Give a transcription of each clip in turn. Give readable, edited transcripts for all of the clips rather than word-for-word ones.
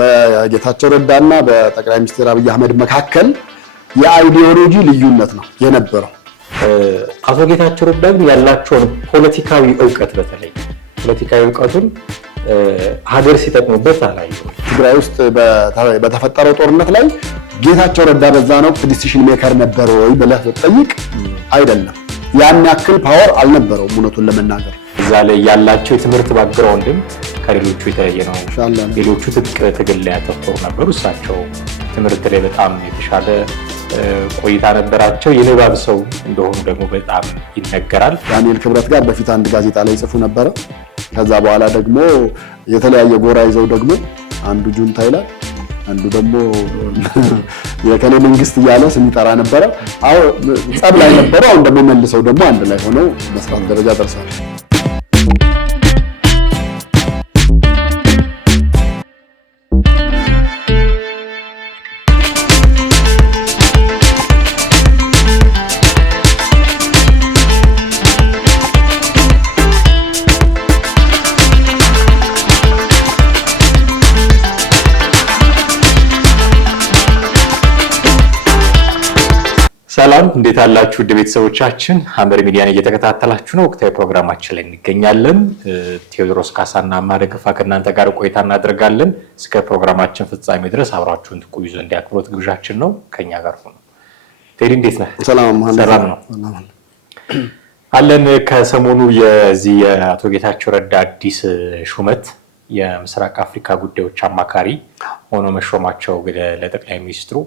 በጌታቸው ረዳና በጠቅላይ ሚኒስትር አብይ አህመድ መካከል የአይዲዮሎጂ ልዩነት ነው የነበረው። አቶ ጌታቸው ረዳ ግን ያላቸውን ፖለቲካዊ ዕውቀት በተለይ ፖለቲካዊ ዕውቀቱን ሀገር ሲጠቅሙበት አላየሁም። ትግራይ ውስጥ በተፈጠረው ጦርነት ላይ ጌታቸው ረዳ በዛን ወቅት ዲሲሽን ሜከር ነበር ወይ ብለህ ጠይቅ፣ አይደለም። ያን ያክል ፓወር አልነበረውም እውነቱን ለመናገር። እዛ ላይ ያላቸው የትምህርት ባክግራውንድም ከሌሎቹ የተለየ ነው። ሌሎቹ ትጥቅ ትግል ላይ ያተኮሩ ነበሩ። እሳቸው ትምህርት ላይ በጣም የተሻለ ቆይታ ነበራቸው። የንባብ ሰው እንደሆኑ ደግሞ በጣም ይነገራል። ዳንኤል ክብረት ጋር በፊት አንድ ጋዜጣ ላይ ጽፉ ነበረ። ከዛ በኋላ ደግሞ የተለያየ ጎራ ይዘው ደግሞ አንዱ ጁንታ ይላል፣ አንዱ ደግሞ የከኔ መንግስት እያለ ስም ይጠራ ነበረ። አሁን ጸብ ላይ ነበሩ። አሁን ደግሞ መልሰው ደግሞ አንድ ላይ ሆነው መስራት ደረጃ ደርሰዋል። ሰላም እንዴት አላችሁ? ውድ ቤተሰቦቻችን ሐመር ሚዲያን እየተከታተላችሁ ነው። ወቅታዊ ፕሮግራማችን ላይ እንገኛለን። ቴዎድሮስ ካሳና ማደግፋ ከእናንተ ጋር ቆይታ እናደርጋለን። እስከ ፕሮግራማችን ፍጻሜ ድረስ አብራችሁን ትቆዩ ዘንድ የአክብሮት ግብዣችን ነው። ከኛ ጋር ሁኑ። ቴዲ እንዴት ነህ? ሰላም ነው አለን። ከሰሞኑ የዚህ የአቶ ጌታቸው ረዳ አዲስ ሹመት የምስራቅ አፍሪካ ጉዳዮች አማካሪ ሆኖ መሾማቸው ለጠቅላይ ሚኒስትሩ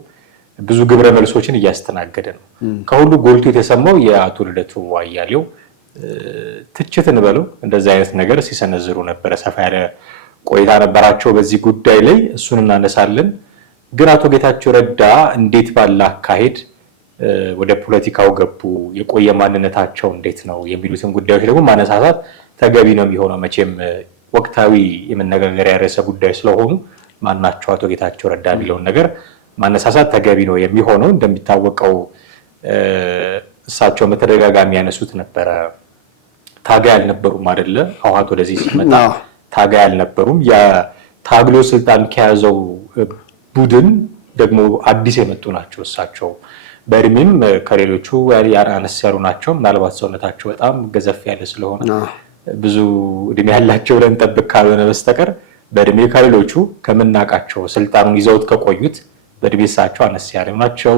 ብዙ ግብረ መልሶችን እያስተናገደ ነው። ከሁሉ ጎልቶ የተሰማው የአቶ ልደቱ አያሌው ትችትን በለው እንደዚህ አይነት ነገር ሲሰነዝሩ ነበረ። ሰፋ ያለ ቆይታ ነበራቸው በዚህ ጉዳይ ላይ፣ እሱን እናነሳለን። ግን አቶ ጌታቸው ረዳ እንዴት ባለ አካሄድ ወደ ፖለቲካው ገቡ፣ የቆየ ማንነታቸው እንዴት ነው የሚሉትን ጉዳዮች ደግሞ ማነሳሳት ተገቢ ነው የሚሆነው። መቼም ወቅታዊ የመነጋገሪያ ርዕሰ ጉዳይ ስለሆኑ ማናቸው አቶ ጌታቸው ረዳ የሚለውን ነገር ማነሳሳት ተገቢ ነው የሚሆነው። እንደሚታወቀው እሳቸው በተደጋጋሚ ያነሱት ነበረ። ታጋይ አልነበሩም አይደለ? ህወሓት ወደዚህ ሲመጣ ታጋይ አልነበሩም። የታግሎ ስልጣን ከያዘው ቡድን ደግሞ አዲስ የመጡ ናቸው። እሳቸው በእድሜም ከሌሎቹ አነስ ያሉ ናቸው። ምናልባት ሰውነታቸው በጣም ገዘፍ ያለ ስለሆነ ብዙ እድሜ ያላቸው ብለን ጠብቅ ካልሆነ በስተቀር በእድሜ ከሌሎቹ ከምናውቃቸው ስልጣኑን ይዘውት ከቆዩት በእድሜ እሳቸው አነስ ያሉ ናቸው።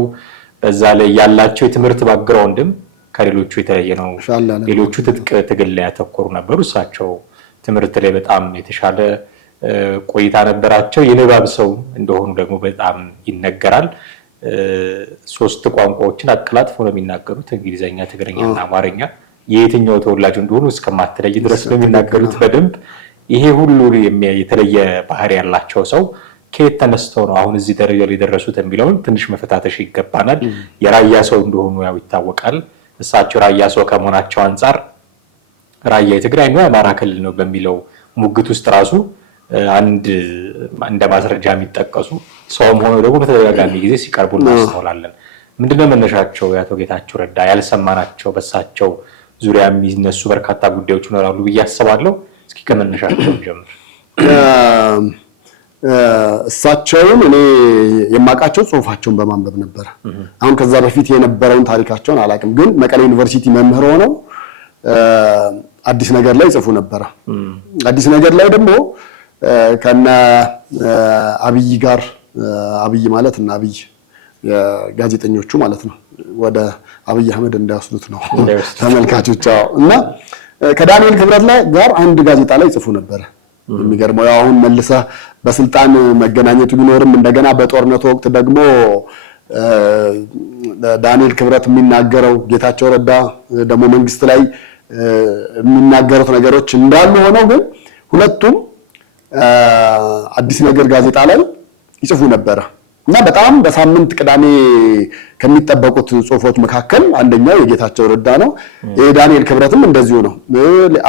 በዛ ላይ ያላቸው የትምህርት ባክግራውንድም ከሌሎቹ የተለየ ነው። ሌሎቹ ትጥቅ ትግል ላይ ያተኮሩ ነበሩ። እሳቸው ትምህርት ላይ በጣም የተሻለ ቆይታ ነበራቸው። የንባብ ሰው እንደሆኑ ደግሞ በጣም ይነገራል። 3 ቋንቋዎችን አቀላጥፎ ነው የሚናገሩት፣ እንግሊዝኛ፣ ትግርኛና አማርኛ። የየትኛው ተወላጅ እንደሆኑ እስከማትለይ ድረስ ነው የሚናገሩት በደንብ። ይሄ ሁሉ የተለየ ባህሪ ያላቸው ሰው ከየት ተነስተው ነው አሁን እዚህ ደረጃ ላይ ደረሱት የሚለውን ትንሽ መፈታተሽ ይገባናል። የራያ ሰው እንደሆኑ ያው ይታወቃል። እሳቸው ራያ ሰው ከመሆናቸው አንፃር ራያ የትግራይ ነው የአማራ ክልል ነው በሚለው ሙግት ውስጥ ራሱ አንድ እንደ ማስረጃ የሚጠቀሱ ሰውም ሆነው ደግሞ በተደጋጋሚ ጊዜ ሲቀርቡ እናስተውላለን። ምንድነው መነሻቸው? የአቶ ጌታቸው ረዳ ያልሰማናቸው በእሳቸው ዙሪያ የሚነሱ በርካታ ጉዳዮች ይኖራሉ ብዬ አስባለሁ። እስኪ ከመነሻቸው ጀምር። እሳቸውን እኔ የማውቃቸው ጽሁፋቸውን በማንበብ ነበር። አሁን ከዛ በፊት የነበረውን ታሪካቸውን አላውቅም። ግን መቀሌ ዩኒቨርሲቲ መምህር ሆነው አዲስ ነገር ላይ ጽፉ ነበር። አዲስ ነገር ላይ ደግሞ ከነ አብይ ጋር አብይ ማለት እና አብይ ጋዜጠኞቹ ማለት ነው ወደ አብይ አህመድ እንዳይወስዱት ነው ተመልካቾች። እና ከዳንኤል ክብረት ላይ ጋር አንድ ጋዜጣ ላይ ጽፉ ነበር። የሚገርመው አሁን መልሰ በስልጣን መገናኘቱ ቢኖርም እንደገና በጦርነቱ ወቅት ደግሞ ዳንኤል ክብረት የሚናገረው ጌታቸው ረዳ ደግሞ መንግስት ላይ የሚናገሩት ነገሮች እንዳሉ ሆነው ግን ሁለቱም አዲስ ነገር ጋዜጣ ላይ ይጽፉ ነበር። እና በጣም በሳምንት ቅዳሜ ከሚጠበቁት ጽሁፎች መካከል አንደኛው የጌታቸው ረዳ ነው። የዳንኤል ክብረትም እንደዚሁ ነው።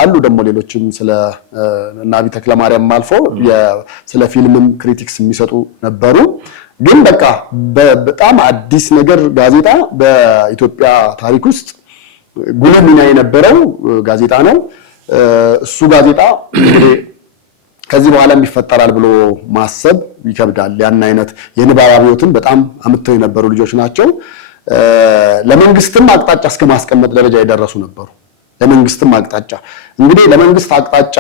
አሉ ደግሞ ሌሎችም ስለ ናቢ ተክለማርያም አልፎ ስለ ፊልምም ክሪቲክስ የሚሰጡ ነበሩ። ግን በቃ በጣም አዲስ ነገር ጋዜጣ በኢትዮጵያ ታሪክ ውስጥ ጉልህ ሚና የነበረው ጋዜጣ ነው። እሱ ጋዜጣ እንግዲህ ከዚህ በኋላ ይፈጠራል ብሎ ማሰብ ይከብዳል። ያን አይነት የንባብ አብዮትን በጣም አምጥተው የነበሩ ልጆች ናቸው። ለመንግስትም አቅጣጫ እስከ ማስቀመጥ ደረጃ የደረሱ ነበሩ። ለመንግስትም አቅጣጫ እንግዲህ ለመንግስት አቅጣጫ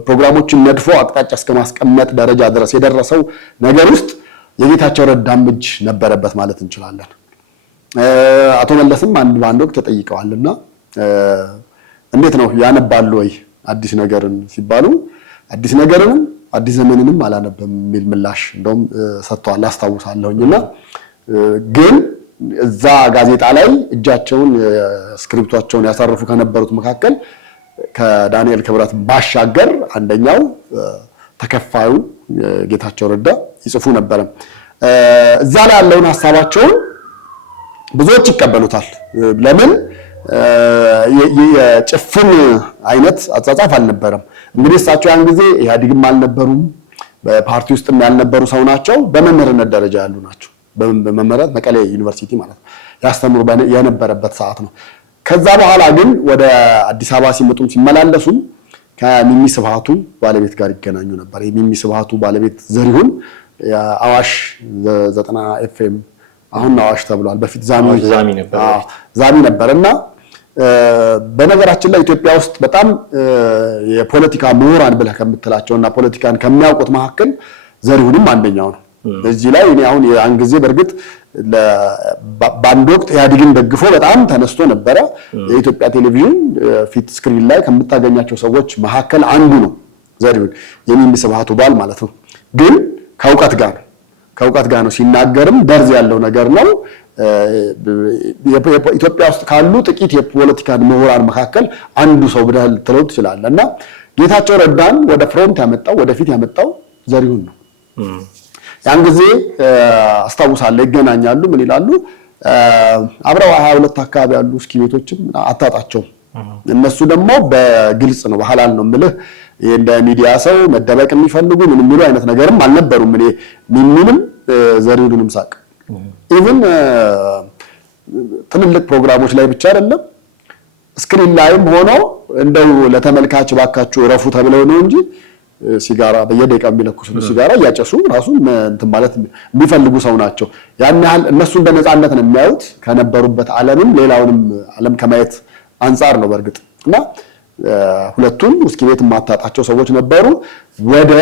ፕሮግራሞችን ነድፎ አቅጣጫ እስከ ማስቀመጥ ደረጃ ድረስ የደረሰው ነገር ውስጥ የጌታቸው ረዳም እጅ ነበረበት ማለት እንችላለን። አቶ መለስም አንድ ወቅት ተጠይቀዋልና እንዴት ነው ያነባሉ ወይ አዲስ ነገርን ሲባሉ አዲስ ነገርንም አዲስ ዘመንንም አላነበም የሚል ምላሽ እንደውም ሰጥተዋል አስታውሳለሁኝና ግን እዛ ጋዜጣ ላይ እጃቸውን ስክሪፕቷቸውን ያሳርፉ ከነበሩት መካከል ከዳንኤል ክብረት ባሻገር አንደኛው ተከፋዩ ጌታቸው ረዳ ይጽፉ ነበር። እዛ ላይ ያለውን ሐሳባቸውን ብዙዎች ይቀበሉታል። ለምን የጭፍን አይነት አጻጻፍ አልነበረም። እንግዲህ እሳቸው ያን ጊዜ ኢህአዴግም አልነበሩም፣ በፓርቲ ውስጥም ያልነበሩ ሰው ናቸው። በመምህርነት ደረጃ ያሉ ናቸው። በመምህርነት መቀሌ ዩኒቨርሲቲ ማለት ነው ያስተምሩ የነበረበት ሰዓት ነው። ከዛ በኋላ ግን ወደ አዲስ አበባ ሲመጡም ሲመላለሱም ከሚሚ ስብሃቱ ባለቤት ጋር ይገናኙ ነበር። የሚሚ ስብሃቱ ባለቤት ዘሪሁን አዋሽ 90 ኤፍኤም አሁን አዋሽ ተብሏል። በፊት ዛሚ ነበርና በነገራችን ላይ ኢትዮጵያ ውስጥ በጣም የፖለቲካ ምሁራን ብለህ ከምትላቸውና ፖለቲካን ከሚያውቁት መካከል ዘሪሁንም አንደኛው ነው። በዚህ ላይ እኔ አሁን ያን ጊዜ በእርግጥ በአንድ ወቅት ኢህአዴግን ደግፎ በጣም ተነስቶ ነበረ። የኢትዮጵያ ቴሌቪዥን ፊት ስክሪን ላይ ከምታገኛቸው ሰዎች መካከል አንዱ ነው ዘሪሁን፣ የሚሚ ስብሃቱ ባል ማለት ነው። ግን ከእውቀት ጋር ነው ሲናገርም ደርዝ ያለው ነገር ነው። ኢትዮጵያ ውስጥ ካሉ ጥቂት የፖለቲካን ምሁራን መካከል አንዱ ሰው ብለህ ልትለው ትችላለህ። እና ጌታቸው ረዳን ወደ ፍሮንት ያመጣው ወደፊት ያመጣው ዘሪሁን ነው። ያን ጊዜ አስታውሳለሁ ይገናኛሉ። ምን ይላሉ? አብረው 22 አካባቢ ያሉ እስኪ ቤቶችም አታጣቸውም። እነሱ ደግሞ በግልጽ ነው በሐላል ነው የምልህ እንደ ሚዲያ ሰው መደበቅ የሚፈልጉ ምን የሚሉ አይነት ነገርም አልነበሩም። እኔ ሚሚንም ዘሪሁንንም ሳቅ ኢቭን ትልልቅ ፕሮግራሞች ላይ ብቻ አይደለም ስክሪን ላይም ሆኖ እንደው ለተመልካች ባካችሁ ረፉ ተብለው ነው እንጂ ሲጋራ በየደቂቃው የሚለኩሱ ሲጋራ እያጨሱ ራሱ እንትን ማለት የሚፈልጉ ሰው ናቸው። ያን ያህል እነሱ እንደ ነፃነት ነው የሚያዩት ከነበሩበት ዓለምም ሌላውንም ዓለም ከማየት አንጻር ነው በእርግጥ እና ሁለቱም እስኪ ቤት ማታጣቸው ሰዎች ነበሩ። ወደ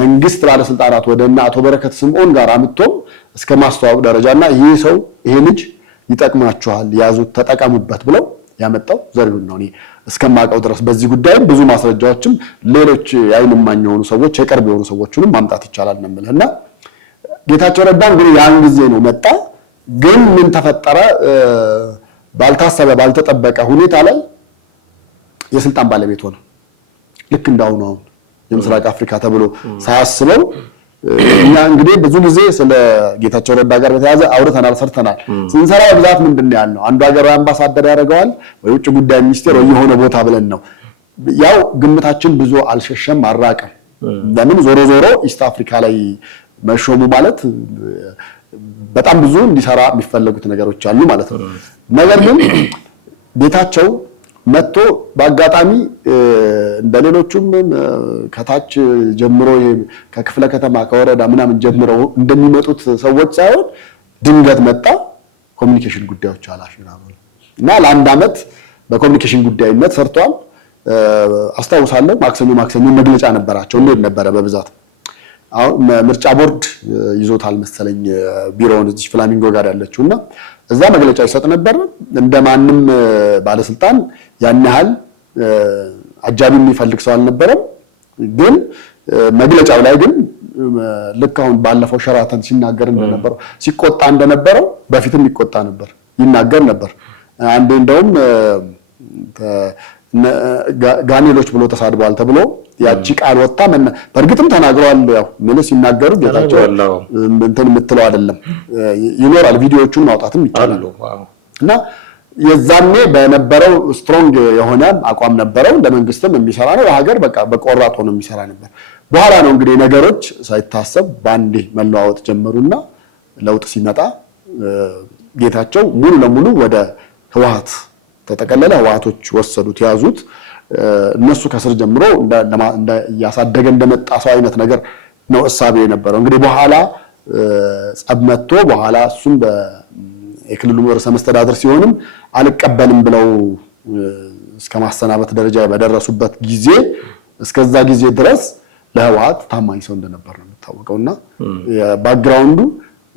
መንግስት ባለስልጣናት ወደና አቶ በረከት ስምዖን ጋር አምጥቶም እስከ ማስተዋወቅ ደረጃና ይሄ ሰው ይሄ ልጅ ይጠቅማችኋል ያዙት ተጠቀሙበት ብለው ያመጣው ዘሪሁን ነው። እኔ እስከማውቀው ድረስ በዚህ ጉዳይ ብዙ ማስረጃዎችም ሌሎች የዓይን እማኝ የሆኑ ሰዎች የቅርብ የሆኑ ሰዎችንም ማምጣት ይቻላል ነው የምልህና ጌታቸው ረዳ እንግዲህ ያን ጊዜ ነው መጣ። ግን ምን ተፈጠረ? ባልታሰበ ባልተጠበቀ ሁኔታ ላይ የስልጣን ባለቤት ሆነ። ልክ እንዳሁኑ አሁን የምስራቅ አፍሪካ ተብሎ ሳያስበው እኛ እንግዲህ ብዙ ጊዜ ስለ ጌታቸው ረዳ ጋር በተያያዘ አውርተናል፣ ሰርተናል። ስንሰራው ብዛት ምንድን ነው ያልነው? አንዱ ሀገር አምባሳደር ያደርገዋል ወይ ውጭ ጉዳይ ሚኒስቴር ወይ የሆነ ቦታ ብለን ነው። ያው ግምታችን ብዙ አልሸሸም አራቀም። ለምን ዞሮ ኢስት አፍሪካ ላይ መሾሙ ማለት በጣም ብዙ እንዲሰራ የሚፈለጉት ነገሮች አሉ ማለት ነው። ነገር ግን ጌታቸው መጥቶ በአጋጣሚ እንደሌሎቹም ከታች ጀምሮ ከክፍለ ከተማ ከወረዳ ምናምን ጀምረው እንደሚመጡት ሰዎች ሳይሆን ድንገት መጣ። ኮሚኒኬሽን ጉዳዮች ኃላፊ ነው እና ለአንድ ዓመት በኮሚኒኬሽን ጉዳይነት ሰርቷል። አስታውሳለሁ ማክሰኞ መግለጫ ነበራቸው። እንዴት ነበረ? በብዛት አሁን ምርጫ ቦርድ ይዞታል መሰለኝ ቢሮውን እዚህ ፍላሚንጎ ጋር ያለችውና እዛ መግለጫ ይሰጥ ነበር። እንደማንም ባለስልጣን ያን ያህል አጃቢ የሚፈልግ ሰው አልነበረም። ግን መግለጫው ላይ ግን ልክ አሁን ባለፈው ሸራተን ሲናገር እንደነበረው ሲቆጣ እንደነበረው በፊትም ይቆጣ ነበር፣ ይናገር ነበር። አንዴ እንደውም ጋኔሎች ብሎ ተሳድቧል ተብሎ ያቺ ቃል ወጣ። በእርግጥም ተናግረዋል። ያው ምን ሲናገሩ ጌታቸው እንትን የምትለው አይደለም ይኖራል። ቪዲዮዎቹን ማውጣትም ይቻላል እና የዛኔ በነበረው ስትሮንግ የሆነ አቋም ነበረው። ለመንግስትም የሚሰራ ነው፣ ለሀገር በቃ በቆራጥ ሆኖ የሚሰራ ነበር። በኋላ ነው እንግዲህ ነገሮች ሳይታሰብ ባንዴ መለዋወጥ ጀመሩና ለውጥ ሲመጣ ጌታቸው ሙሉ ለሙሉ ወደ ህወሓት ተጠቀለለ። ህወሓቶች ወሰዱት፣ ያዙት። እነሱ ከስር ጀምሮ እያሳደገ እንደመጣ ሰው አይነት ነገር ነው እሳቤ የነበረው። እንግዲህ በኋላ ጸብ መጥቶ በኋላ እሱም የክልሉ ርዕሰ መስተዳድር ሲሆንም አልቀበልም ብለው እስከ ማሰናበት ደረጃ በደረሱበት ጊዜ እስከዛ ጊዜ ድረስ ለህወሓት ታማኝ ሰው እንደነበር ነው የሚታወቀውና የባክግራውንዱ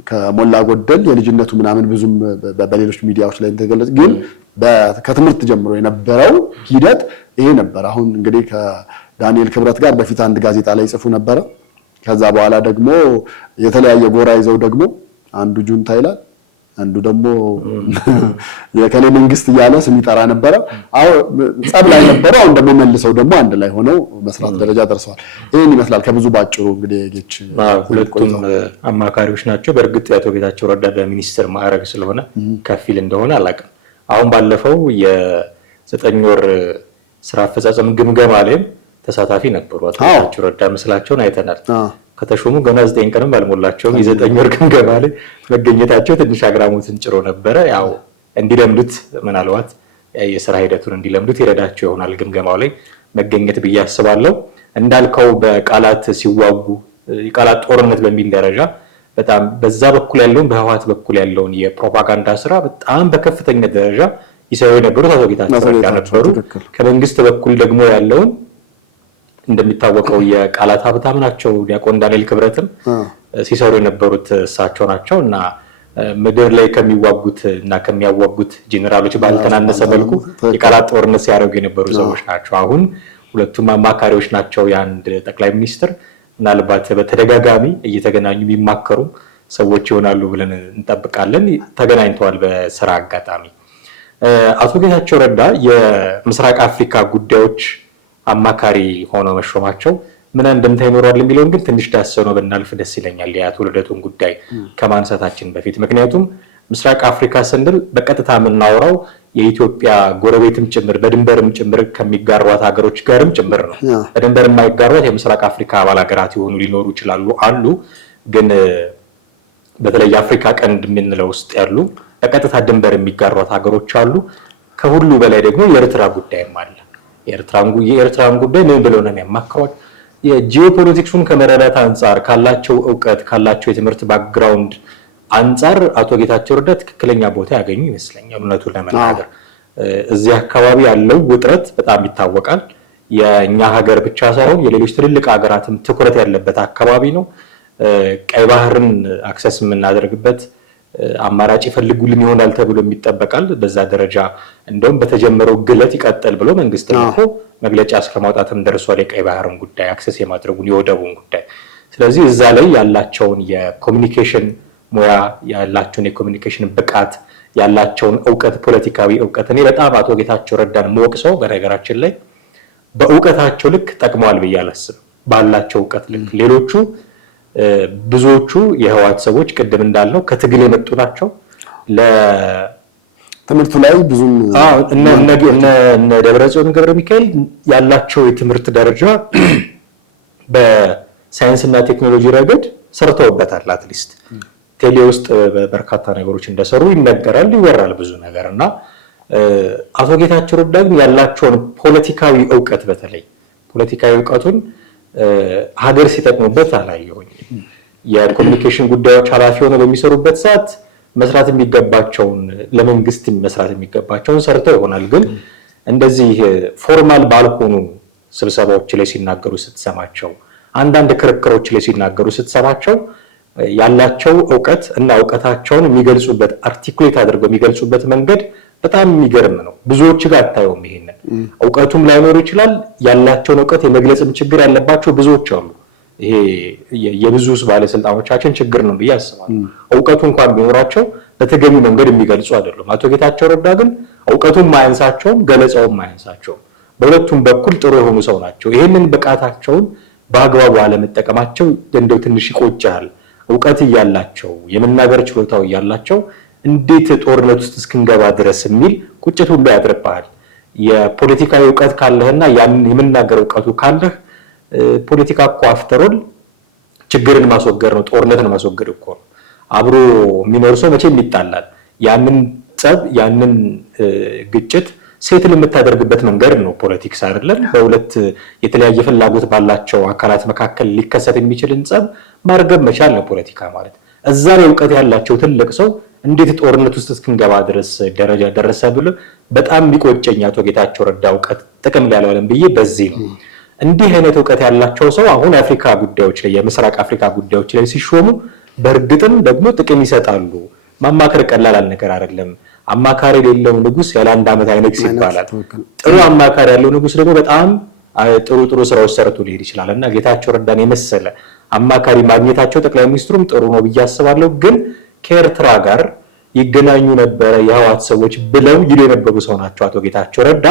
ከሞላ ጎደል የልጅነቱ ምናምን ብዙም በሌሎች ሚዲያዎች ላይ ተገለጸ። ግን ከትምህርት ጀምሮ የነበረው ሂደት ይሄ ነበር። አሁን እንግዲህ ከዳንኤል ክብረት ጋር በፊት አንድ ጋዜጣ ላይ ጽፉ ነበረ። ከዛ በኋላ ደግሞ የተለያየ ጎራ ይዘው ደግሞ አንዱ ጁንታ ይላል፣ አንዱ ደግሞ የከኔ መንግስት እያለ ስም ይጠራ ነበረ። አሁን ጸብ ላይ ነበሩ። አሁን ደግሞ መልሰው ደግሞ አንድ ላይ ሆነው መስራት ደረጃ ደርሰዋል። ይሄን ይመስላል ከብዙ ባጭሩ። እንግዲህ ጌች ሁለቱም አማካሪዎች ናቸው። በእርግጥ የአቶ ጌታቸው ረዳ በሚኒስትር ማዕረግ ስለሆነ ከፊል እንደሆነ አላውቅም። አሁን ባለፈው የ9 ወር ስራ አፈጻጸም ግምገማ ላይም ተሳታፊ ነበሩ። አቶ ጌታቸው ረዳ ምስላቸውን አይተናል። ከተሾሙ ገና 9 ቀንም አልሞላቸውም። የ9 ወር ግምገማ ላይ መገኘታቸው ትንሽ አግራሞትን ጭሮ ነበረ። ያው እንዲለምዱት ምናልባት የስራ ሂደቱን እንዲለምዱት ይረዳቸው ይሆናል ግምገማው ላይ መገኘት ብዬ አስባለሁ። እንዳልከው በቃላት ሲዋጉ የቃላት ጦርነት በሚል ደረጃ በጣም በዛ በኩል ያለውን በህወሓት በኩል ያለውን የፕሮፓጋንዳ ስራ በጣም በከፍተኛ ደረጃ ይሰሩ የነበሩት አቶ ጌታቸው ረዳ ነበሩ። ከመንግስት በኩል ደግሞ ያለውን እንደሚታወቀው የቃላት ሀብታም ናቸው። ዲያቆን ዳንኤል ክብረትም ሲሰሩ የነበሩት እሳቸው ናቸው እና ምድር ላይ ከሚዋጉት እና ከሚያዋጉት ጄኔራሎች ባልተናነሰ መልኩ የቃላት ጦርነት ሲያደርጉ የነበሩ ሰዎች ናቸው። አሁን ሁለቱም አማካሪዎች ናቸው የአንድ ጠቅላይ ሚኒስትር። ምናልባት በተደጋጋሚ እየተገናኙ የሚማከሩ ሰዎች ይሆናሉ ብለን እንጠብቃለን። ተገናኝተዋል በስራ አጋጣሚ። አቶ ጌታቸው ረዳ የምስራቅ አፍሪካ ጉዳዮች አማካሪ ሆነው መሾማቸው ምን እንደምታ ይኖራል የሚለውን ግን ትንሽ ዳሰነው ብናልፍ ደስ ይለኛል፣ የአቶ ልደቱን ጉዳይ ከማንሳታችን በፊት። ምክንያቱም ምስራቅ አፍሪካ ስንል በቀጥታ የምናወራው የኢትዮጵያ ጎረቤትም ጭምር በድንበርም ጭምር ከሚጋሯት ሀገሮች ጋርም ጭምር ነው። በድንበር የማይጋሯት የምስራቅ አፍሪካ አባል ሀገራት የሆኑ ሊኖሩ ይችላሉ አሉ። ግን በተለይ የአፍሪካ ቀንድ የምንለው ውስጥ ያሉ በቀጥታ ድንበር የሚጋሯት ሀገሮች አሉ። ከሁሉ በላይ ደግሞ የኤርትራ ጉዳይም አለ። የኤርትራን ጉዳይ ምን ብለው ነው የሚያማክሯት? የጂኦፖለቲክሱን ከመረዳት አንጻር ካላቸው እውቀት ካላቸው የትምህርት ባክግራውንድ አንጻር አቶ ጌታቸው ረዳ ትክክለኛ ቦታ ያገኙ ይመስለኛል። እውነቱን ለመናገር እዚህ አካባቢ ያለው ውጥረት በጣም ይታወቃል። የኛ ሀገር ብቻ ሳይሆን የሌሎች ትልልቅ ሀገራትም ትኩረት ያለበት አካባቢ ነው። ቀይ ባህርን አክሰስ የምናደርግበት አማራጭ ይፈልጉልን ይሆናል ተብሎ የሚጠበቃል። በዛ ደረጃ እንደውም በተጀመረው ግለት ይቀጥል ብሎ መንግስት ነው መግለጫ እስከማውጣትም ደርሷል። የቀይ ባህርን ጉዳይ አክሰስ የማድረጉን የወደቡን ጉዳይ። ስለዚህ እዛ ላይ ያላቸውን የኮሚኒኬሽን ሙያ ያላቸውን የኮሚኒኬሽን ብቃት ያላቸውን እውቀት ፖለቲካዊ እውቀት እኔ በጣም አቶ ጌታቸው ረዳን የምወቅሰው በነገራችን ላይ በእውቀታቸው ልክ ጠቅመዋል ብዬ አላስብም። ባላቸው እውቀት ልክ ሌሎቹ ብዙዎቹ የህወሓት ሰዎች ቅድም እንዳልነው ከትግል የመጡ ናቸው። ለትምህርቱ ላይ ብዙም እነ ደብረጽዮን ገብረ ሚካኤል ያላቸው የትምህርት ደረጃ በሳይንስና ቴክኖሎጂ ረገድ ሰርተውበታል። አትሊስት ቴሌ ውስጥ በርካታ ነገሮች እንደሰሩ ይነገራል፣ ይወራል ብዙ ነገር እና አቶ ጌታቸው ረዳ ግን ያላቸውን ፖለቲካዊ እውቀት በተለይ ፖለቲካዊ እውቀቱን ሀገር ሲጠቅሙበት አላየሁኝ። የኮሚኒኬሽን ጉዳዮች ኃላፊ ሆነው በሚሰሩበት ሰዓት መስራት የሚገባቸውን ለመንግስት መስራት የሚገባቸውን ሰርተው ይሆናል። ግን እንደዚህ ፎርማል ባልሆኑ ስብሰባዎች ላይ ሲናገሩ ስትሰማቸው፣ አንዳንድ ክርክሮች ላይ ሲናገሩ ስትሰማቸው ያላቸው እውቀት እና እውቀታቸውን የሚገልጹበት አርቲኩሌት አድርገው የሚገልጹበት መንገድ በጣም የሚገርም ነው። ብዙዎች ጋር አታየውም። ይሄንን እውቀቱም ላይኖር ይችላል። ያላቸውን እውቀት የመግለጽም ችግር ያለባቸው ብዙዎች አሉ። ይሄ የብዙ ባለስልጣኖቻችን ችግር ነው ብዬ አስባለሁ። እውቀቱ እንኳን ቢኖራቸው በተገቢ መንገድ የሚገልጹ አይደሉም። አቶ ጌታቸው ረዳ ግን እውቀቱም ማያንሳቸውም ገለጻውም ማያንሳቸውም፣ በሁለቱም በኩል ጥሩ የሆኑ ሰው ናቸው። ይሄንን ብቃታቸውን በአግባቡ አለመጠቀማቸው እንደው ትንሽ ይቆጫል። እውቀት እያላቸው የመናገር ችሎታው እያላቸው እንዴት ጦርነት ውስጥ እስክንገባ ድረስ የሚል ቁጭት ሁሉ ያድርብሃል። የፖለቲካዊ እውቀት ካለህና ያን የመናገር እውቀቱ ካለህ ፖለቲካ እኮ አፍተሮል ችግርን ማስወገድ ነው፣ ጦርነትን ማስወገድ እኮ ነው። አብሮ የሚኖር ሰው መቼም ይጣላል። ያንን ጸብ ያንን ግጭት ሴትል የምታደርግበት መንገድ ነው ፖለቲክስ አይደለም። በሁለት የተለያየ ፍላጎት ባላቸው አካላት መካከል ሊከሰት የሚችልን ጸብ ማርገብ መቻል ነው ፖለቲካ ማለት። እዛ ላይ እውቀት ያላቸው ትልቅ ሰው እንዴት ጦርነት ውስጥ እስክንገባ ድረስ ደረጃ ደረሰ ብሎ በጣም ሊቆጨኝ አቶ ጌታቸው ረዳ እውቀት ጥቅም ላይ አልዋለም ብዬ በዚህ ነው። እንዲህ አይነት እውቀት ያላቸው ሰው አሁን አፍሪካ ጉዳዮች ላይ የምስራቅ አፍሪካ ጉዳዮች ላይ ሲሾሙ በእርግጥም ደግሞ ጥቅም ይሰጣሉ። ማማከር ቀላል ነገር አይደለም። አማካሪ የሌለው ንጉስ ያለ አንድ ዓመት አይነግስ ይባላል። ጥሩ አማካሪ ያለው ንጉስ ደግሞ በጣም ጥሩ ስራዎች ሰርቶ ሊሄድ ይችላል እና ጌታቸው ረዳን የመሰለ አማካሪ ማግኘታቸው ጠቅላይ ሚኒስትሩም ጥሩ ነው ብዬ አስባለሁ። ግን ከኤርትራ ጋር ይገናኙ ነበረ የህወሓት ሰዎች ብለው ይሉ የነበሩ ሰው ናቸው አቶ ጌታቸው ረዳ።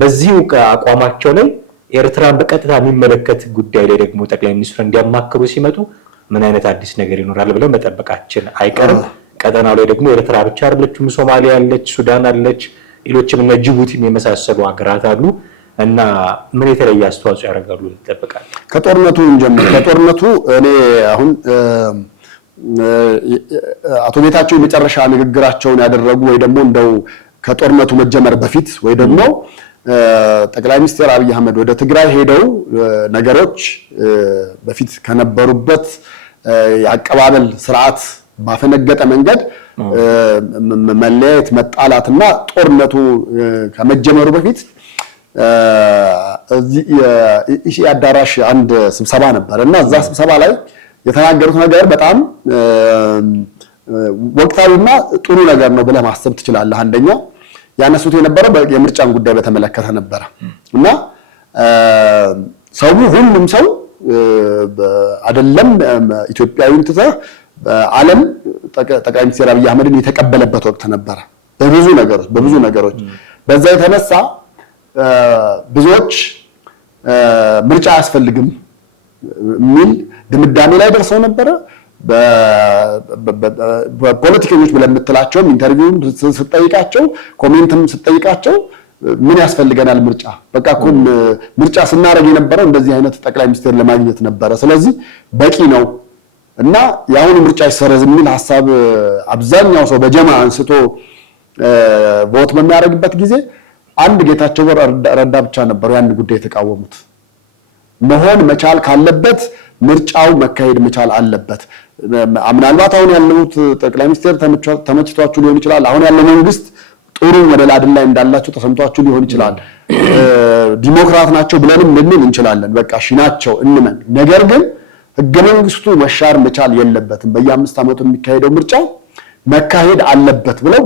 በዚህ አቋማቸው ላይ ኤርትራን በቀጥታ የሚመለከት ጉዳይ ላይ ደግሞ ጠቅላይ ሚኒስትሩ እንዲያማክሩ ሲመጡ ምን አይነት አዲስ ነገር ይኖራል ብለው መጠበቃችን አይቀርም። ቀጠናው ላይ ደግሞ ኤርትራ ብቻ አይደለችም፣ ሶማሊያ አለች፣ ሱዳን አለች፣ ሌሎችም እና ጅቡቲም የመሳሰሉ ሀገራት አሉ እና ምን የተለየ አስተዋጽኦ ያደርጋሉ እንጠብቃለን። ከጦርነቱ እንጀምር። ከጦርነቱ እኔ አሁን አቶ ጌታቸው የመጨረሻ ንግግራቸውን ያደረጉ ወይ ደግሞ እንደው ከጦርነቱ መጀመር በፊት ወይ ደግሞ ጠቅላይ ሚኒስትር አብይ አህመድ ወደ ትግራይ ሄደው ነገሮች በፊት ከነበሩበት የአቀባበል ስርዓት ባፈነገጠ መንገድ መለያየት መጣላትና ጦርነቱ ከመጀመሩ በፊት እዚህ አዳራሽ አንድ ስብሰባ ነበር እና እዛ ስብሰባ ላይ የተናገሩት ነገር በጣም ወቅታዊና ጥሩ ነገር ነው ብለህ ማሰብ ትችላለህ። አንደኛ ያነሱት የነበረው የምርጫን ጉዳይ በተመለከተ ነበረ እና ሁሉም ሰው አይደለም ኢትዮጵያዊን ትተህ በዓለም ጠቅላይ ሚኒስትር አብይ አህመድን የተቀበለበት ወቅት ነበረ በብዙ ነገሮች። በዛ የተነሳ ብዙዎች ምርጫ አያስፈልግም የሚል ድምዳሜ ላይ ደርሰው ነበረ። በፖለቲከኞች ብለን የምትላቸውም ኢንተርቪውም ስትጠይቃቸው ኮሜንትም ስትጠይቃቸው ምን ያስፈልገናል ምርጫ በቃ እኮ ምርጫ ስናደርግ የነበረው እንደዚህ አይነት ጠቅላይ ሚኒስትር ለማግኘት ነበረ፣ ስለዚህ በቂ ነው እና የአሁኑ ምርጫ ይሰረዝ የሚል ሐሳብ አብዛኛው ሰው በጀማ አንስቶ ቮት በሚያደርግበት ጊዜ አንድ ጌታቸው ረዳ ብቻ ነበሩ ያን ጉዳይ የተቃወሙት። መሆን መቻል ካለበት ምርጫው መካሄድ መቻል አለበት። ምናልባት አሁን ያሉት ጠቅላይ ሚኒስትር ተመችቷችሁ ሊሆን ይችላል። አሁን ያለው መንግስት ጥሩ መደላድል ላይ እንዳላችሁ ተሰምቷችሁ ሊሆን ይችላል። ዲሞክራት ናቸው ብለንም ልንል እንችላለን። በቃ ናቸው እንመን። ነገር ግን ህገ መንግስቱ መሻር መቻል የለበትም። በየ5 ዓመቱ የሚካሄደው ምርጫ መካሄድ አለበት ብለው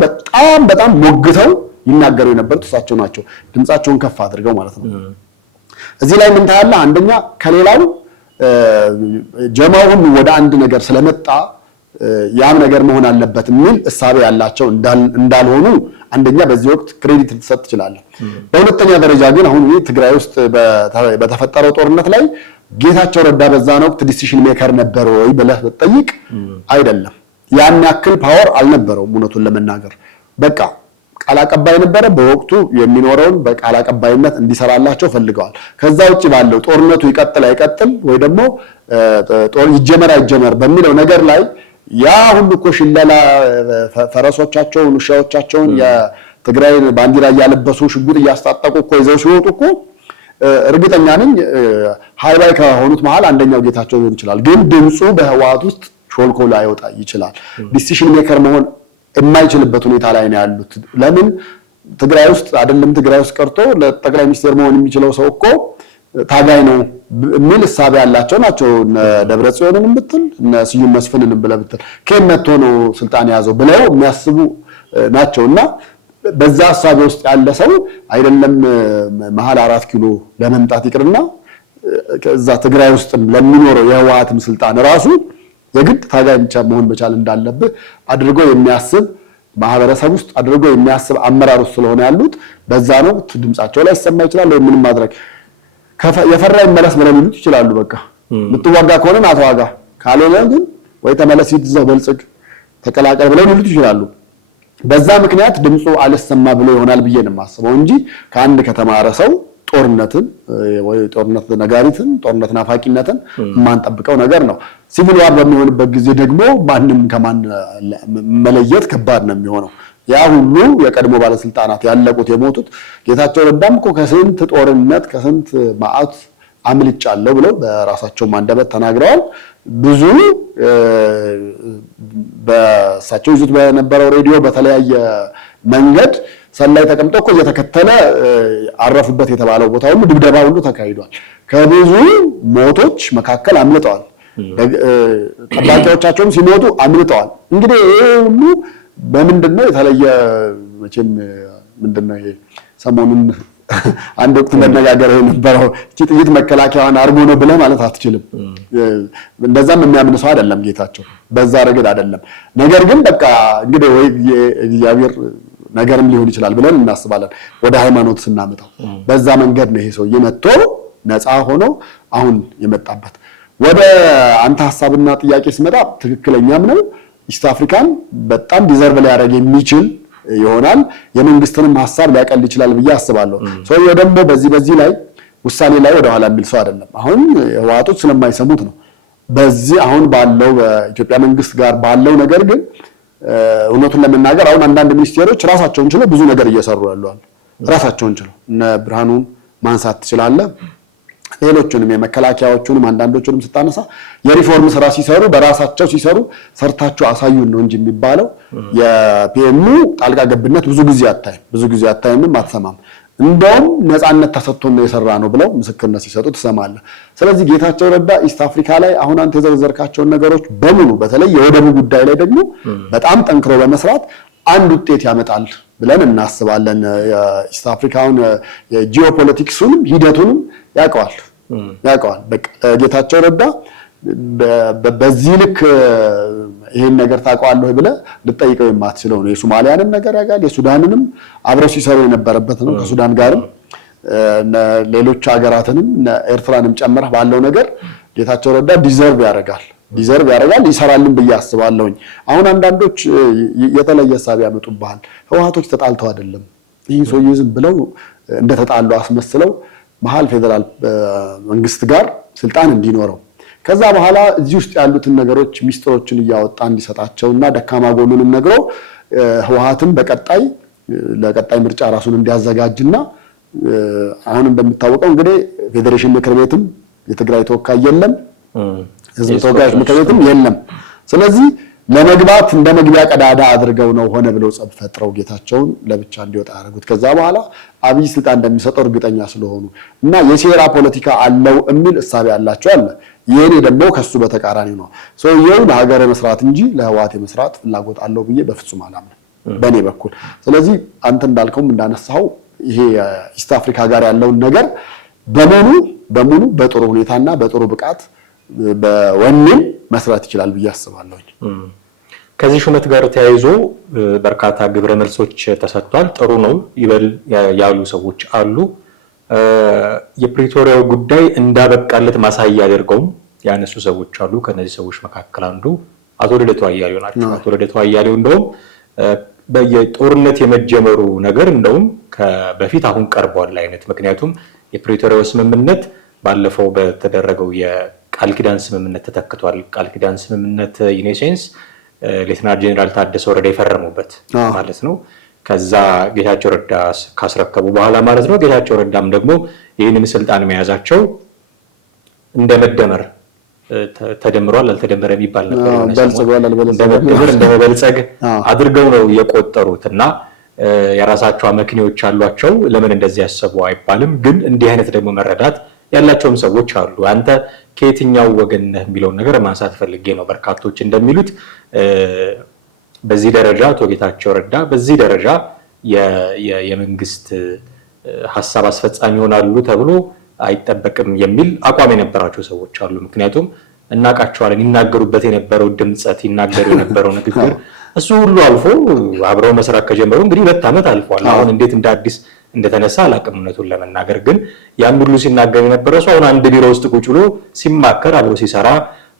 በጣም ሞግተው ይናገሩ የነበሩት እሳቸው ናቸው። ድምጻቸውን ከፍ አድርገው ማለት ነው። እዚህ ላይ ምን ታያለ? አንደኛ ከሌላው ጀማውን ወደ አንድ ነገር ስለመጣ ያም ነገር መሆን አለበት የሚል እሳቤ ያላቸው እንዳልሆኑ አንደኛ በዚህ ወቅት ክሬዲት ልትሰጥ ትችላለህ። በሁለተኛ ደረጃ ግን አሁን ትግራይ ውስጥ በተፈጠረው ጦርነት ላይ ጌታቸው ረዳ በዛን ወቅት ዲሲሽን ሜከር ነበር ወይ ብለህ ብትጠይቅ አይደለም። ያን ያክል ፓወር አልነበረውም። እውነቱን ለመናገር በቃ ቃል አቀባይ ነበረ። በወቅቱ የሚኖረውን በቃል አቀባይነት እንዲሰራላቸው ፈልገዋል። ከዛ ውጪ ባለው ጦርነቱ ይቀጥል አይቀጥል ወይ ደግሞ ጦር ይጀመር አይጀመር በሚለው ነገር ላይ ያ ሁሉ እኮ ሽለላ ፈረሶቻቸውን ውሻዎቻቸውን የትግራይን ባንዲራ እያለበሱ ሽጉጥ እያስታጠቁ እኮ ይዘው ሲወጡ እኮ እርግጠኛ ነኝ ሃይባይ ከሆኑት መሃል አንደኛው ጌታቸው ሊሆን ይችላል። ግን ድምፁ በህወሓት ውስጥ ሾልኮ ላይወጣ ይችላል። ዲሲሽን ሜከር መሆን የማይችልበት ሁኔታ ላይ ነው ያሉት። ለምን ትግራይ ውስጥ አይደለም ትግራይ ውስጥ ቀርቶ ለጠቅላይ ሚኒስትር መሆን የሚችለው ሰው እኮ ታጋይ ነው የሚል እሳቤ ያላቸው ናቸው። ደብረጽዮንንም ብትል ስዩም መስፍንንም ብትል ከየት መጥቶ ነው ስልጣን ያዘው ብለው የሚያስቡ ናቸውና በዛ እሳቤ ውስጥ ያለ ሰው አይደለም መሀል 4 ኪሎ ለመምጣት ይቅርና ከዛ ትግራይ ውስጥም ለሚኖረው የህወሓትም ስልጣን ራሱ የግድ ታጋይ ብቻ መሆን መቻል እንዳለበት አድርጎ የሚያስብ ማህበረሰብ ውስጥ አድርጎ የሚያስብ አመራር ውስጥ ስለሆነ ያሉት በዛ ነው ድምጻቸው ላይ ይሰማ ይችላል። ወይ ምንም ማድረግ የፈራ ይመለስ ብለው ሊሉት ይችላሉ። በቃ ምትዋጋ ከሆነ አትዋጋ ካልሆነ ግን ወይ ተመለስ ይዘው በልጽግ ተቀላቀል ብለው ሊሉት ይችላሉ። በዛ ምክንያት ድምጹ አልሰማ ብሎ ይሆናል ብዬ ነው የማስበው እንጂ ከአንድ ከተማረ ሰው ጦርነትን ወይ ጦርነት ነጋሪትን ጦርነት ናፋቂነትን ማንጠብቀው ነገር ነው። ሲቪል ዋር በሚሆንበት ጊዜ ደግሞ ማንንም ከማን መለየት ከባድ ነው የሚሆነው። ያ ሁሉ የቀድሞ ባለስልጣናት ያለቁት የሞቱት ጌታቸው ረዳም እኮ ከስንት ጦርነት ከስንት መዓት አምልጫለሁ ብለው በራሳቸው አንደበት ተናግረዋል። ብዙ በእሳቸው ይዙት በነበረው ሬዲዮ በተለያየ መንገድ ሰላይ ተቀምጦ እኮ እየተከተለ አረፉበት የተባለው ቦታ ሁሉ ድብደባ ሁሉ ተካሂዷል። ከብዙ ሞቶች መካከል አምልጠዋል። ጠባቂዎቻቸውም ሲሞቱ አምልጠዋል። እንግዲህ ይሄ ሁሉ በምንድነው የተለየ? መቼም ምንድነው ይሄ ሰሞኑን አንድ ወቅት መነጋገር የነበረው እቺ ጥይት መከላከያዋን አርጎ ነው ብለህ ማለት አትችልም። እንደዛም የሚያምን ሰው አይደለም ጌታቸው፣ በዛ ረገድ አይደለም። ነገር ግን በቃ እንግዲህ ወይ እግዚአብሔር ነገርም ሊሆን ይችላል ብለን እናስባለን። ወደ ሃይማኖት ስናመጣው በዛ መንገድ ነው ይሄ ሰው መጥቶ ነፃ ሆኖ አሁን የመጣበት። ወደ አንተ ሐሳብና ጥያቄ ስመጣ ትክክለኛም ነው። ኢስት አፍሪካን በጣም ዲዘርቭ ሊያደርግ የሚችል ይሆናል። የመንግስትንም ሐሳብ ሊያቀል ይችላል ብዬ አስባለሁ። ሰውየው ደግሞ በዚህ ላይ ውሳኔ ላይ ወደ ኋላ የሚል ሰው አይደለም። አሁን ህወሓቶች ስለማይሰሙት ነው። በዚህ አሁን ባለው በኢትዮጵያ መንግስት ጋር ባለው ነገር ግን እውነቱን ለመናገር አሁን አንዳንድ ሚኒስቴሮች ራሳቸውን ችለው ብዙ ነገር እየሰሩ ያሉዋል። ራሳቸውን ችለው እነ ብርሃኑን ማንሳት ትችላለህ። ሌሎቹንም የመከላከያዎቹንም አንዳንዶቹንም ስታነሳ የሪፎርም ስራ ሲሰሩ በራሳቸው ሲሰሩ ሰርታቸው አሳዩን ነው እንጂ የሚባለው የፒኤሙ ጣልቃ ገብነት ብዙ ጊዜ አታይምም አትሰማም። እንደውም ነፃነት ተሰጥቶን ነው የሰራ ነው ብለው ምስክርነት ሲሰጡ ትሰማለህ። ስለዚህ ጌታቸው ረዳ ኢስት አፍሪካ ላይ አሁን አንተ የዘረዘርካቸውን ነገሮች በሙሉ በተለይ የወደቡ ጉዳይ ላይ ደግሞ በጣም ጠንክሮ በመስራት አንድ ውጤት ያመጣል ብለን እናስባለን። የኢስት አፍሪካውን የጂኦፖለቲክሱንም ሂደቱንም ያውቀዋል። በቃ ጌታቸው ረዳ በዚህ ልክ ይሄን ነገር ታውቀዋለህ ብለህ ልጠይቀው የማትችለው ነው። የሶማሊያንም ነገር ያውቃል፣ የሱዳንንም አብረው ሲሰሩ የነበረበት ነው። ከሱዳን ጋርም ሌሎች ሀገራትንም ኤርትራንም ጨምረህ ባለው ነገር ጌታቸው ረዳ ዲዘርቭ ያደርጋል ይሰራልን ብዬ አስባለሁኝ። አሁን አንዳንዶች የተለየ ሐሳብ ያመጡብሃል። ህወሓቶች ተጣልተው አይደለም ይህ ሰውዬ ዝም ብለው እንደተጣሉ አስመስለው መሀል ፌደራል መንግስት ጋር ስልጣን እንዲኖረው ከዛ በኋላ እዚህ ውስጥ ያሉትን ነገሮች ሚስጥሮችን እያወጣ እንዲሰጣቸውና ደካማ ጎኑንም ነግሮ ህወሓትን ለቀጣይ ምርጫ ራሱን እንዲያዘጋጅና አሁን እንደሚታወቀው እንግዲህ ፌዴሬሽን ምክር ቤትም የትግራይ ተወካይ የለም፣ ህዝብ ተወካዮች ምክር ቤትም የለም። ስለዚህ ለመግባት እንደ መግቢያ ቀዳዳ አድርገው ነው ሆነ ብለው ጸብ ፈጥረው ጌታቸውን ለብቻ እንዲወጣ ያደረጉት። ከዛ በኋላ አብይ ስልጣን እንደሚሰጠው እርግጠኛ ስለሆኑ እና የሴራ ፖለቲካ አለው የሚል እሳቤ ያላቸው አለ። የኔ ደግሞ ከሱ በተቃራኒ ነው። ሰውየው ለሀገር መስራት እንጂ ለህወሓት መስራት ፍላጎት አለው ብዬ በፍጹም አላምንም በኔ በኩል። ስለዚህ አንተ እንዳልከውም እንዳነሳው ይሄ ኢስት አፍሪካ ጋር ያለውን ነገር በሙሉ በጥሩ ሁኔታና በጥሩ ብቃት በወኔም መስራት ይችላል ብዬ አስባለሁ። ከዚህ ሹመት ጋር ተያይዞ በርካታ ግብረ መልሶች ተሰጥቷል። ጥሩ ነው ይበል ያሉ ሰዎች አሉ። የፕሪቶሪያው ጉዳይ እንዳበቃለት ማሳያ አድርገው ያነሱ ሰዎች አሉ። ከነዚህ ሰዎች መካከል አንዱ አቶ ልደቱ አያሌው ናቸው። አቶ ልደቱ አያሌው እንደውም በየጦርነት የመጀመሩ ነገር እንደውም በፊት አሁን ቀርቧል አይነት። ምክንያቱም የፕሪቶሪያው ስምምነት ባለፈው በተደረገው የቃል ኪዳን ስምምነት ተተክቷል። ቃል ኪዳን ስምምነት ኢኔሴንስ ሌተናል ጄኔራል ታደሰ ወረደ የፈረሙበት ማለት ነው። ከዛ ጌታቸው ረዳ ካስረከቡ በኋላ ማለት ነው። ጌታቸው ረዳም ደግሞ ይህንን ስልጣን መያዛቸው እንደመደመር ተደምሯል አልተደመረ የሚባል ነበር። እንደመበልጸግ አድርገው ነው የቆጠሩት እና የራሳቸው አመክንዮዎች አሏቸው። ለምን እንደዚህ ያሰቡ አይባልም። ግን እንዲህ አይነት ደግሞ መረዳት ያላቸውም ሰዎች አሉ። አንተ ከየትኛው ወገን ነህ የሚለውን ነገር ማንሳት ፈልጌ ነው። በርካቶች እንደሚሉት በዚህ ደረጃ አቶ ጌታቸው ረዳ በዚህ ደረጃ የመንግስት ሀሳብ አስፈጻሚ ይሆናሉ ተብሎ አይጠበቅም የሚል አቋም የነበራቸው ሰዎች አሉ። ምክንያቱም እናውቃቸዋለን፣ ይናገሩበት የነበረው ድምጸት፣ ይናገሩ የነበረው ንግግር እሱ ሁሉ አልፎ አብረው መስራት ከጀመሩ እንግዲህ 2 ዓመት አልፏል። አሁን እንዴት እንደ አዲስ እንደተነሳ አላውቅም እውነቱን ለመናገር። ግን ያን ሁሉ ሲናገር የነበረ ሰው አሁን አንድ ቢሮ ውስጥ ቁጭ ብሎ ሲማከር አብሮ ሲሰራ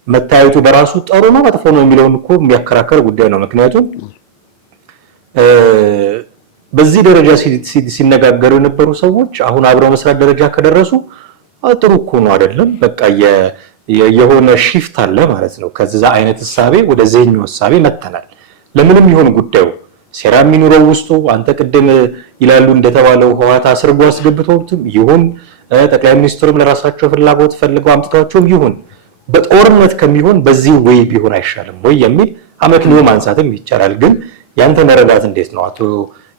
መታየቱ በራሱ ጥሩ ነው መጥፎ ነው የሚለውን እኮ የሚያከራከር ጉዳይ ነው። ምክንያቱም በዚህ ደረጃ ሲነጋገሩ የነበሩ ሰዎች አሁን አብረው መስራት ደረጃ ከደረሱ ጥሩ እኮ ነው አይደለም? በቃ የሆነ ሺፍት አለ ማለት ነው። ከዛ አይነት ሐሳቤ ወደ ዚህኛው ሐሳቤ መተናል። ለምንም ይሁን ጉዳዩ ሴራ የሚኖረው ውስጡ አንተ ቅድም ይላሉ እንደተባለው ህወሓት አስርጎ አስገብቶትም ይሁን ጠቅላይ ሚኒስትሩም ለራሳቸው ፍላጎት ፈልገው አምጥቷቸውም ይሁን በጦርነት ከሚሆን በዚህ ወይ ቢሆን አይሻልም ወይ የሚል አመክንዮ ማንሳትም ይቻላል። ግን ያንተ መረዳት እንዴት ነው? አቶ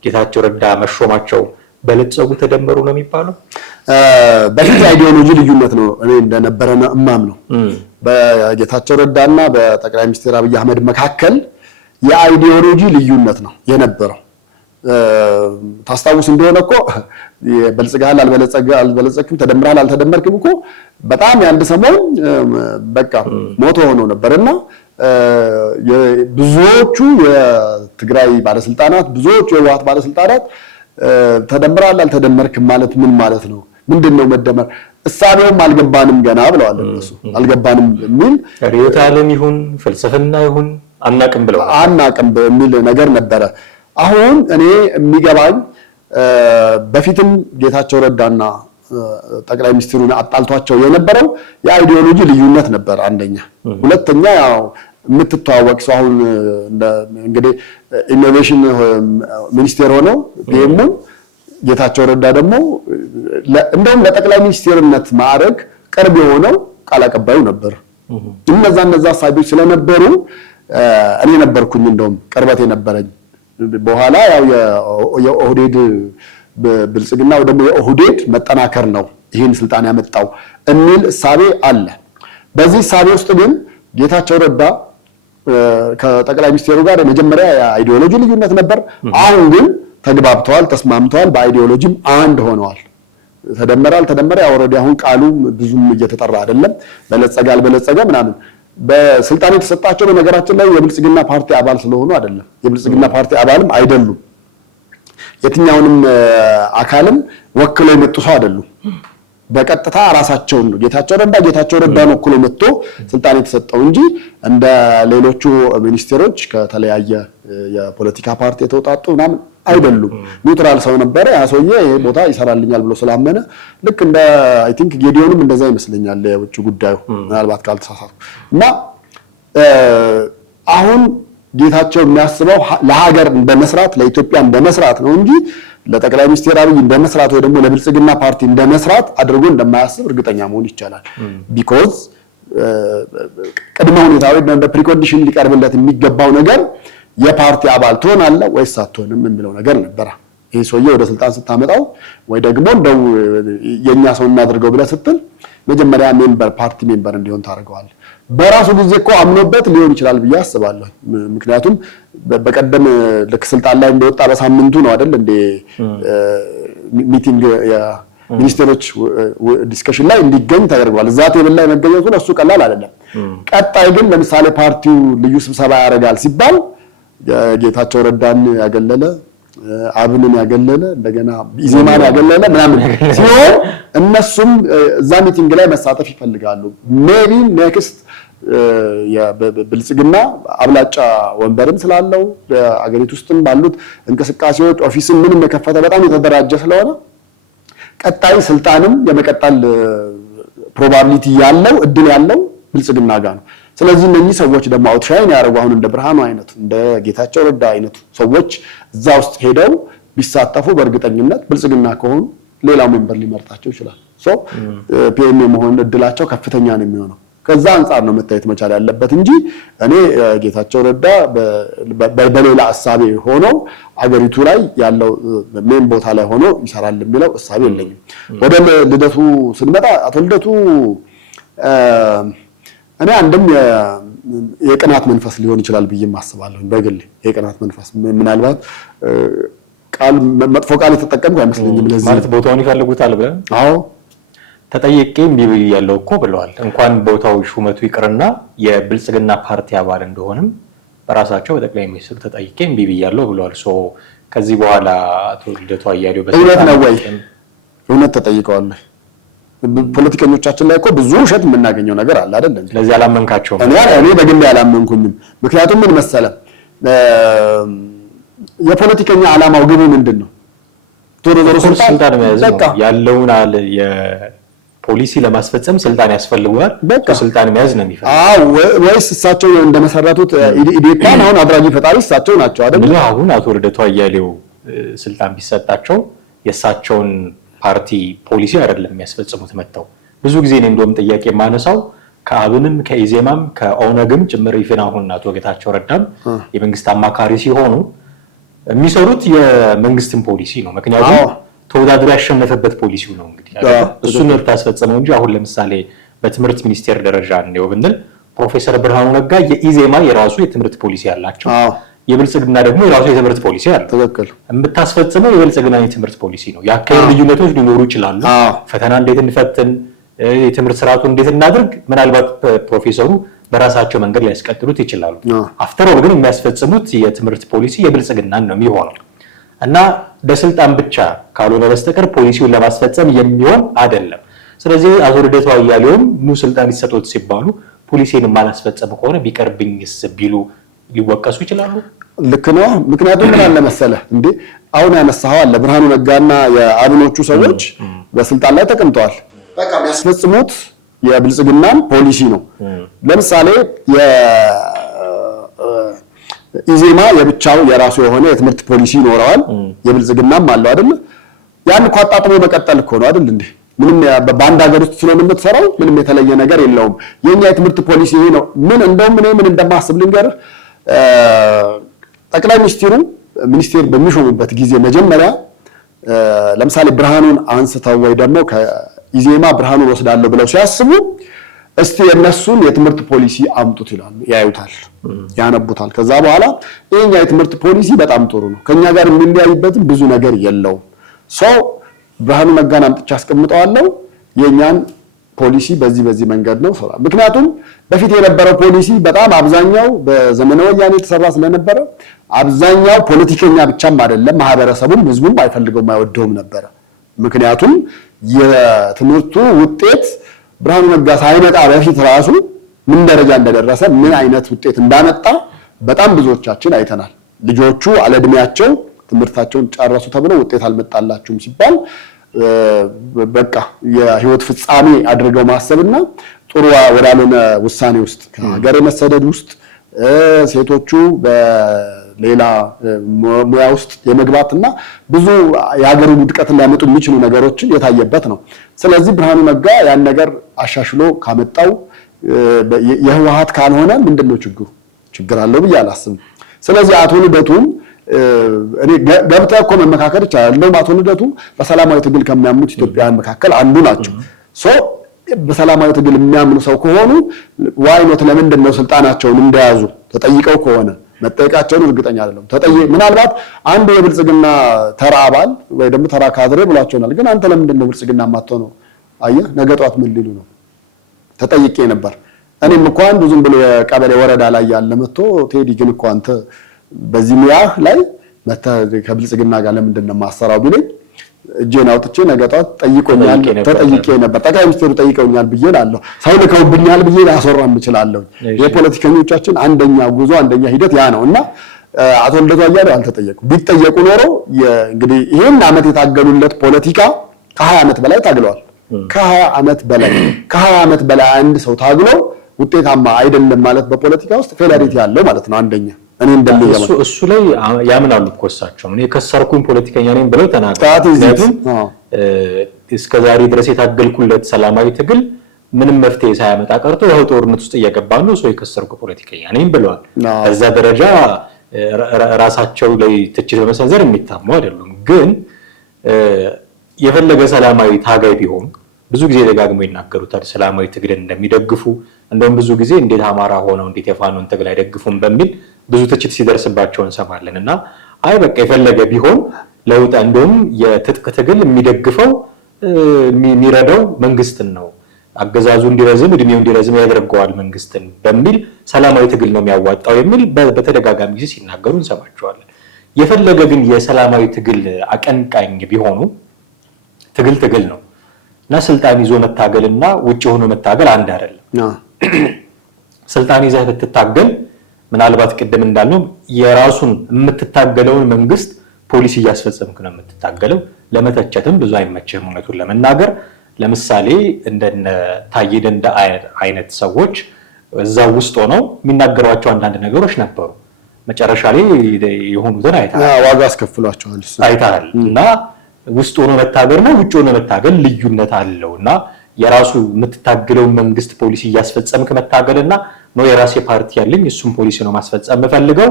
ጌታቸው ረዳ መሾማቸው በለጸጉ ተደመሩ ነው የሚባለው? በፊት የአይዲዮሎጂ ልዩነት ነው እኔ እንደነበረ እማም ነው። በጌታቸው ረዳና በጠቅላይ ሚኒስትር አብይ አህመድ መካከል የአይዲዮሎጂ ልዩነት ነው የነበረው። ታስታውስ እንደሆነ እኮ በልጽጋል አልበለጸግም ተደምራል አልተደመርክም እኮ በጣም የአንድ ሰሞን በቃ ሞቶ ሆኖ ነበርና ብዙዎቹ የትግራይ ባለስልጣናት ብዙዎቹ የህወሓት ባለስልጣናት ተደምራል አልተደመርክም ማለት ምን ማለት ነው? ምንድነው መደመር? እሳቤውም አልገባንም ገና ብለዋል እነሱ። አልገባንም የሚል ርዕዮተ ዓለም ይሁን ፍልስፍና ይሁን አናቅም ብለዋል። አናቅም በሚል ነገር ነበረ። አሁን እኔ የሚገባኝ በፊትም ጌታቸው ረዳና ጠቅላይ ሚኒስትሩን አጣልቷቸው የነበረው የአይዲዮሎጂ ልዩነት ነበር አንደኛ። ሁለተኛ ያው የምትተዋወቅ ሰው አሁን እንግዲህ ኢኖቬሽን ሚኒስቴር ሆነው ፒኤሙን ጌታቸው ረዳ ደግሞ እንደውም ለጠቅላይ ሚኒስቴርነት ማዕረግ ቅርብ የሆነው ቃል አቀባዩ ነበር። እነዛ ሳቢዎች ስለነበሩ እኔ ነበርኩኝ እንደውም ቅርበት የነበረኝ። በኋላ ያው የኦህዴድ ብልጽግና ወይ ደግሞ የኦህዴድ መጠናከር ነው ይህን ስልጣን ያመጣው የሚል እሳቤ አለ። በዚህ እሳቤ ውስጥ ግን ጌታቸው ረዳ ከጠቅላይ ሚኒስትሩ ጋር የመጀመሪያ የአይዲዮሎጂ ልዩነት ነበር። አሁን ግን ተግባብተዋል፣ ተስማምተዋል፣ በአይዲዮሎጂም አንድ ሆነዋል። ተደመረ ያው ኦልሬዲ አሁን ቃሉ ብዙም እየተጠራ አይደለም። በለጸገ ምናምን በስልጣን የተሰጣቸው በነገራችን ላይ የብልጽግና ፓርቲ አባል ስለሆኑ አይደለም። የብልጽግና ፓርቲ አባልም አይደሉም። የትኛውንም አካልም ወክለው የመጡ ሰው አይደሉም። በቀጥታ ራሳቸውን ነው ጌታቸው ረዳን ወክሎ መጥቶ ስልጣን የተሰጠው እንጂ እንደ ሌሎቹ ሚኒስቴሮች ከተለያየ የፖለቲካ ፓርቲ የተውጣጡ ምናምን አይደሉም። ኒውትራል ሰው ነበረ። ያ ሰውዬ ይሄ ቦታ ይሰራልኛል ብሎ ስላመነ ልክ እንደ አይ ቲንክ ጌዲዮንም እንደዛ ይመስለኛል የውጭ ጉዳዩ ምናልባት ካልተሳሳትኩ እና አሁን ጌታቸው የሚያስበው ለሀገር እንደመስራት ለኢትዮጵያ እንደመስራት ነው እንጂ ለጠቅላይ ሚኒስትር አብይ እንደመስራት ወይ ደግሞ ለብልጽግና ፓርቲ እንደመስራት አድርጎ እንደማያስብ እርግጠኛ መሆን ይቻላል። ቢኮዝ ቅድመ ሁኔታ ወይ እንደ ፕሪኮንዲሽን ሊቀርብለት የሚገባው ነገር የፓርቲ አባል ትሆናለህ ወይስ አትሆንም የሚለው ነገር ነበር። ይሄ ሰውዬ ወደ ስልጣን ስታመጣው ወይ ደግሞ እንደው የኛ ሰው እናድርገው ብለህ ስትል መጀመሪያ ፓርቲ ሜምበር እንዲሆን ታደርገዋለህ። በራሱ ጊዜ እኮ አምኖበት ሊሆን ይችላል ብዬ አስባለሁ። ምክንያቱም በቀደም ልክ ስልጣን ላይ እንደወጣ በሳምንቱ ነው አይደል እንደ ሚቲንግ የሚኒስትሮች ዲስከሽን ላይ እንዲገኝ ተደርጓል። እዛ ቴብል ላይ መገኘቱ ለሱ ቀላል አይደለም። ቀጣይ ግን ለምሳሌ ፓርቲው ልዩ ስብሰባ ያደርጋል ሲባል ጌታቸው ረዳን ያገለለ አብንን ያገለለ እንደገና ኢዜማን ያገለለ ምናምን ሲሆን እነሱም እዛ ሚቲንግ ላይ መሳተፍ ይፈልጋሉ። ሜቢ ኔክስት የብልጽግና አብላጫ ወንበርም ስላለው በአገሪቱ ውስጥም ባሉት እንቅስቃሴዎች ኦፊስም ምንም የከፈተ በጣም የተደራጀ ስለሆነ ቀጣይ ስልጣንም የመቀጠል ፕሮባቢሊቲ ያለው እድል ያለው ብልጽግና ጋር ነው። ስለዚህ እነኚህ ሰዎች ደግሞ አውትሻይን ያደርጉ አሁን እንደ ብርሃኑ አይነት እንደ ጌታቸው ረዳ አይነት ሰዎች እዛ ውስጥ ሄደው ቢሳተፉ በእርግጠኝነት ብልጽግና ከሆኑ ሌላው ሜምበር ሊመርጣቸው ይችላል። ሶ ፒኤም የመሆን እድላቸው ከፍተኛ ነው የሚሆነው። ከዛ አንጻር ነው መታየት መቻል ያለበት እንጂ እኔ ጌታቸው ረዳ በሌላ እሳቤ ሆኖ አገሪቱ ላይ ያለው ሜን ቦታ ላይ ሆኖ ይሰራል የሚለው እሳቤ የለኝም። ወደ ልደቱ ስንመጣ አቶ ልደቱ እኔ አንድም የቅናት መንፈስ ሊሆን ይችላል ብዬ አስባለሁ። በግል የቅናት መንፈስ ምናልባት መጥፎ ቃል የተጠቀምኩ አይመስለኝም። ለዚህ ማለት ቦታውን ይፈልጉታል ብለን አዎ ተጠይቄ እምቢ ብያለሁ እኮ ብለዋል። እንኳን ቦታው ሹመቱ ይቅርና የብልጽግና ፓርቲ አባል እንደሆነም በራሳቸው በጠቅላይ ሚኒስትሩ ተጠይቄ እምቢ ብያለሁ ብለዋል። ሶ ከዚህ በኋላ አቶ ልደቱ አያሌው እውነት ነው ወይ? እውነት ተጠይቀዋል? ፖለቲከኞቻችን ላይ እኮ ብዙ ውሸት የምናገኘው ነገር አለ አይደል? ስለዚህ አላመንካቸውም። እኔ በግሌ አላመንኩኝም። ምክንያቱም ምን መሰለህ የፖለቲከኛ ዓላማው ግቡ ምንድነው? ዞሮ ስልጣን መያዝ ነው ያለውን ፖሊሲ ለማስፈጸም ስልጣን ያስፈልገዋል። ስልጣን መያዝ ነው የሚፈልገው። ወይስ እሳቸው እንደመሰረቱት ኢዴፓን አሁን አድራጊ ፈጣሪ እሳቸው ናቸው አይደል? አሁን አቶ ልደቱ አያሌው ስልጣን ቢሰጣቸው የእሳቸውን ፓርቲ ፖሊሲ አይደለም የሚያስፈጽሙት መጥተው። ብዙ ጊዜ እኔ እንደውም ጥያቄ የማነሳው ከአብንም ከኢዜማም ከኦነግም ጭምር ይፍን አሁን አቶ ጌታቸው ረዳም የመንግስት አማካሪ ሲሆኑ የሚሰሩት የመንግስትን ፖሊሲ ነው። ምክንያቱም ተወዳድሮ ያሸነፈበት ፖሊሲው ነው እንግዲህ እሱን ታስፈጽመው እንጂ አሁን ለምሳሌ በትምህርት ሚኒስቴር ደረጃ ነው ብንል ፕሮፌሰር ብርሃኑ ነጋ የኢዜማ የራሱ የትምህርት ፖሊሲ ያላቸው፣ የብልጽግና ደግሞ የራሱ የትምህርት ፖሊሲ አለ። የምታስፈጽመው የብልጽግና የትምህርት ፖሊሲ ነው። የአካባቢ ልዩነቶች ሊኖሩ ይችላሉ። ፈተና እንዴት እንፈትን፣ የትምህርት ስርዓቱ እንዴት እናድርግ፣ ምናልባት ፕሮፌሰሩ በራሳቸው መንገድ ሊያስቀጥሉት ይችላሉ። አፍተር ግን የሚያስፈጽሙት የትምህርት ፖሊሲ የብልጽግናን ነው የሚሆነው እና በስልጣን ብቻ ካልሆነ በስተቀር ፖሊሲውን ለማስፈጸም የሚሆን አይደለም። ስለዚህ አቶ ልደቱ አያሌውም ስልጣን ሊሰጡት ሲባሉ ፖሊሲን ማላስፈጸም ከሆነ ቢቀርብኝስ ቢሉ ሊወቀሱ ይችላሉ። ልክ ነው። ምክንያቱም ምን አለ መሰለህ እንዴ አሁን ያነሳኸው አለ ብርሃኑ ነጋና የአብኖቹ ሰዎች በስልጣን ላይ ተቀምጠዋል። በቃ የሚያስፈጽሙት የብልጽግናን ፖሊሲ ነው። ለምሳሌ ኢዜማ የብቻው የራሱ የሆነ የትምህርት ፖሊሲ ይኖረዋል፣ የብልጽግናም አለው አይደል? ያን እኮ አጣጥሞ መቀጠል እኮ ነው አይደል እንዴ? ምንም በአንድ ሀገር ውስጥ ስለሆነ የምትሰራው ምንም የተለየ ነገር የለውም። የኛ የትምህርት ፖሊሲ ይሄ ነው። ምን እንደማስብ ልንገርህ። ጠቅላይ ሚኒስቴር በሚሾሙበት ጊዜ መጀመሪያ ለምሳሌ ብርሃኑን አንስተው ወይ ደግሞ ከኢዜማ ብርሃኑን ወስዳለሁ ብለው ሲያስቡ እስቲ የነሱን የትምህርት ፖሊሲ አምጡት ይላሉ። ያዩታል፣ ያነቡታል። ከዛ በኋላ የኛ የትምህርት ፖሊሲ በጣም ጥሩ ነው፣ ከኛ ጋር የሚለያይበትም ብዙ ነገር የለውም። ብርሃኑ ነጋን አምጥቼ አስቀምጠዋለሁ፣ የኛን ፖሊሲ በዚህ መንገድ ነው ሰራ። ምክንያቱም በፊት የነበረው ፖሊሲ በጣም አብዛኛው በዘመነ ወያኔ የተሰራ ስለነበረ አብዛኛው ፖለቲከኛ ብቻም አይደለም ማህበረሰቡም ህዝቡም አይፈልገውም አይወደውም ነበረ። ምክንያቱም የትምህርቱ ውጤት ብርሃኑ ነጋ ሳይመጣ በፊት ራሱ ምን ደረጃ እንደደረሰ ምን አይነት ውጤት እንዳመጣ በጣም ብዙዎቻችን አይተናል። ልጆቹ አለእድሜያቸው ትምህርታቸውን ጨረሱ ተብለው ውጤት አልመጣላችሁም ሲባል በቃ የህይወት ፍጻሜ አድርገው ማሰብና ጥሩ ወዳልሆነ ውሳኔ ውስጥ ከሀገር መሰደድ ውስጥ ሴቶቹ በሌላ ሙያ ውስጥ የመግባትና ብዙ የሀገሩን ውድቀት ሊያመጡ የሚችሉ ነገሮችን የታየበት ነው። ስለዚህ ብርሃኑ ነጋ ያን ነገር አሻሽሎ ካመጣው የህወሓት ካልሆነ ምንድነው ችግር አለው ብዬ አላስብም። ስለዚህ አቶ ልደቱም እኔ ገብተህ እኮ መመካከር ይቻላል። እንደውም አቶ ልደቱ በሰላማዊ ትግል ከሚያምኑት ኢትዮጵያውያን መካከል አንዱ ናቸው። በሰላማዊ ትግል የሚያምኑ ሰው ከሆኑ ዋይኖት ለምንድን ነው ስልጣናቸውን እንደያዙ ተጠይቀው ከሆነ መጠየቃቸውን እርግጠኛ አይደለም። ምናልባት አንዱ የብልጽግና ተራ አባል ወይ ደግሞ ተራ ካድሬ ብሏቸውናል። ግን አንተ ለምንድን ነው ብልጽግና የማትሆነው? አየህ ነገ ጧት ምን ሊሉ ነው? ተጠይቄ ነበር። እኔም እኮ አንዱ ዝም ብሎ የቀበሌ ወረዳ ላይ ያለ መጥቶ ቴዲ ግን እኮ አንተ በዚህ ሙያ ላይ ከብልጽግና ጋር ለምንድን ነው የማሰራው ቢለኝ እጄን አውጥቼ ነገ ጧት ተጠይቄ ነበር። ጠቅላይ ሚኒስትሩ ጠይቀውኛል ብዬ እላለሁ። ሰው ልከውብኛል ብዬ ላስወራም እችላለሁ። የፖለቲከኞቻችን አንደኛ ጉዞ አንደኛ ሂደት ያ ነው እና አቶ ልደቱ አያሌው አልተጠየቁ። ቢጠየቁ ኖሮ እንግዲህ ይሄን ዓመት የታገሉለት ፖለቲካ ከ20 ዓመት በላይ ታግለዋል። ከ20 ዓመት በላይ አንድ ሰው ታግሎ ውጤታማ አይደለም ማለት በፖለቲካ ውስጥ ፌላሪቲ ያለው ማለት ነው። አንደኛ እኔ እንደሚገባ እሱ ላይ ያምናሉ እኮ እሳቸው። እኔ ከሰርኩኝ ፖለቲከኛ ነኝ ብለው ተናግረዋል። እስከዛሬ ድረስ የታገልኩለት ሰላማዊ ትግል ምንም መፍትሄ ሳያመጣ ቀርቶ ይኸው ጦርነት ውስጥ እየገባ ነው፣ ሰው የከሰርኩ ፖለቲከኛ ነኝ ብለዋል። ከዛ ደረጃ ራሳቸው ላይ ትችት በመሰንዘር የሚታሙ አይደሉም። ግን የፈለገ ሰላማዊ ታጋይ ቢሆን ብዙ ጊዜ ደጋግመው ይናገሩታል ሰላማዊ ትግልን እንደሚደግፉ። እንደውም ብዙ ጊዜ እንዴት አማራ ሆነው እንዴት የፋኖን ትግል አይደግፉም በሚል ብዙ ትችት ሲደርስባቸው እንሰማለን። እና አይ በቃ የፈለገ ቢሆን ለውጥ እንደውም የትጥቅ ትግል የሚደግፈው የሚረዳው መንግስትን ነው፣ አገዛዙ እንዲረዝም እድሜው እንዲረዝም ያደርገዋል መንግስትን በሚል ሰላማዊ ትግል ነው የሚያዋጣው የሚል በተደጋጋሚ ጊዜ ሲናገሩ እንሰማቸዋለን። የፈለገ ግን የሰላማዊ ትግል አቀንቃኝ ቢሆኑ ትግል ነው እና ስልጣን ይዞ መታገልና ውጭ ሆኖ መታገል አንድ አይደለም። ስልጣን ይዘህ ብትታገል ምናልባት ቅድም እንዳልነው የራሱን የምትታገለውን መንግስት ፖሊሲ እያስፈጸምክ ነው የምትታገለው። ለመተቸትም ብዙ አይመችህም እውነቱን ለመናገር። ለምሳሌ እንደነ ታዬ ደንደዓ አይነት ሰዎች እዛው ውስጥ ሆነው የሚናገሯቸው አንዳንድ ነገሮች ነበሩ። መጨረሻ ላይ የሆኑትን አይተሃል፣ ዋጋ አስከፍሏቸዋል አይተሃል። እና ውስጥ ሆኖ መታገል ነው ውጭ ሆኖ መታገል ልዩነት አለው እና የራሱ የምትታገለው መንግስት ፖሊሲ እያስፈጸምክ መታገልና ነው የራሴ ፓርቲ ያለኝ እሱም ፖሊሲ ነው ማስፈጸም የምፈልገው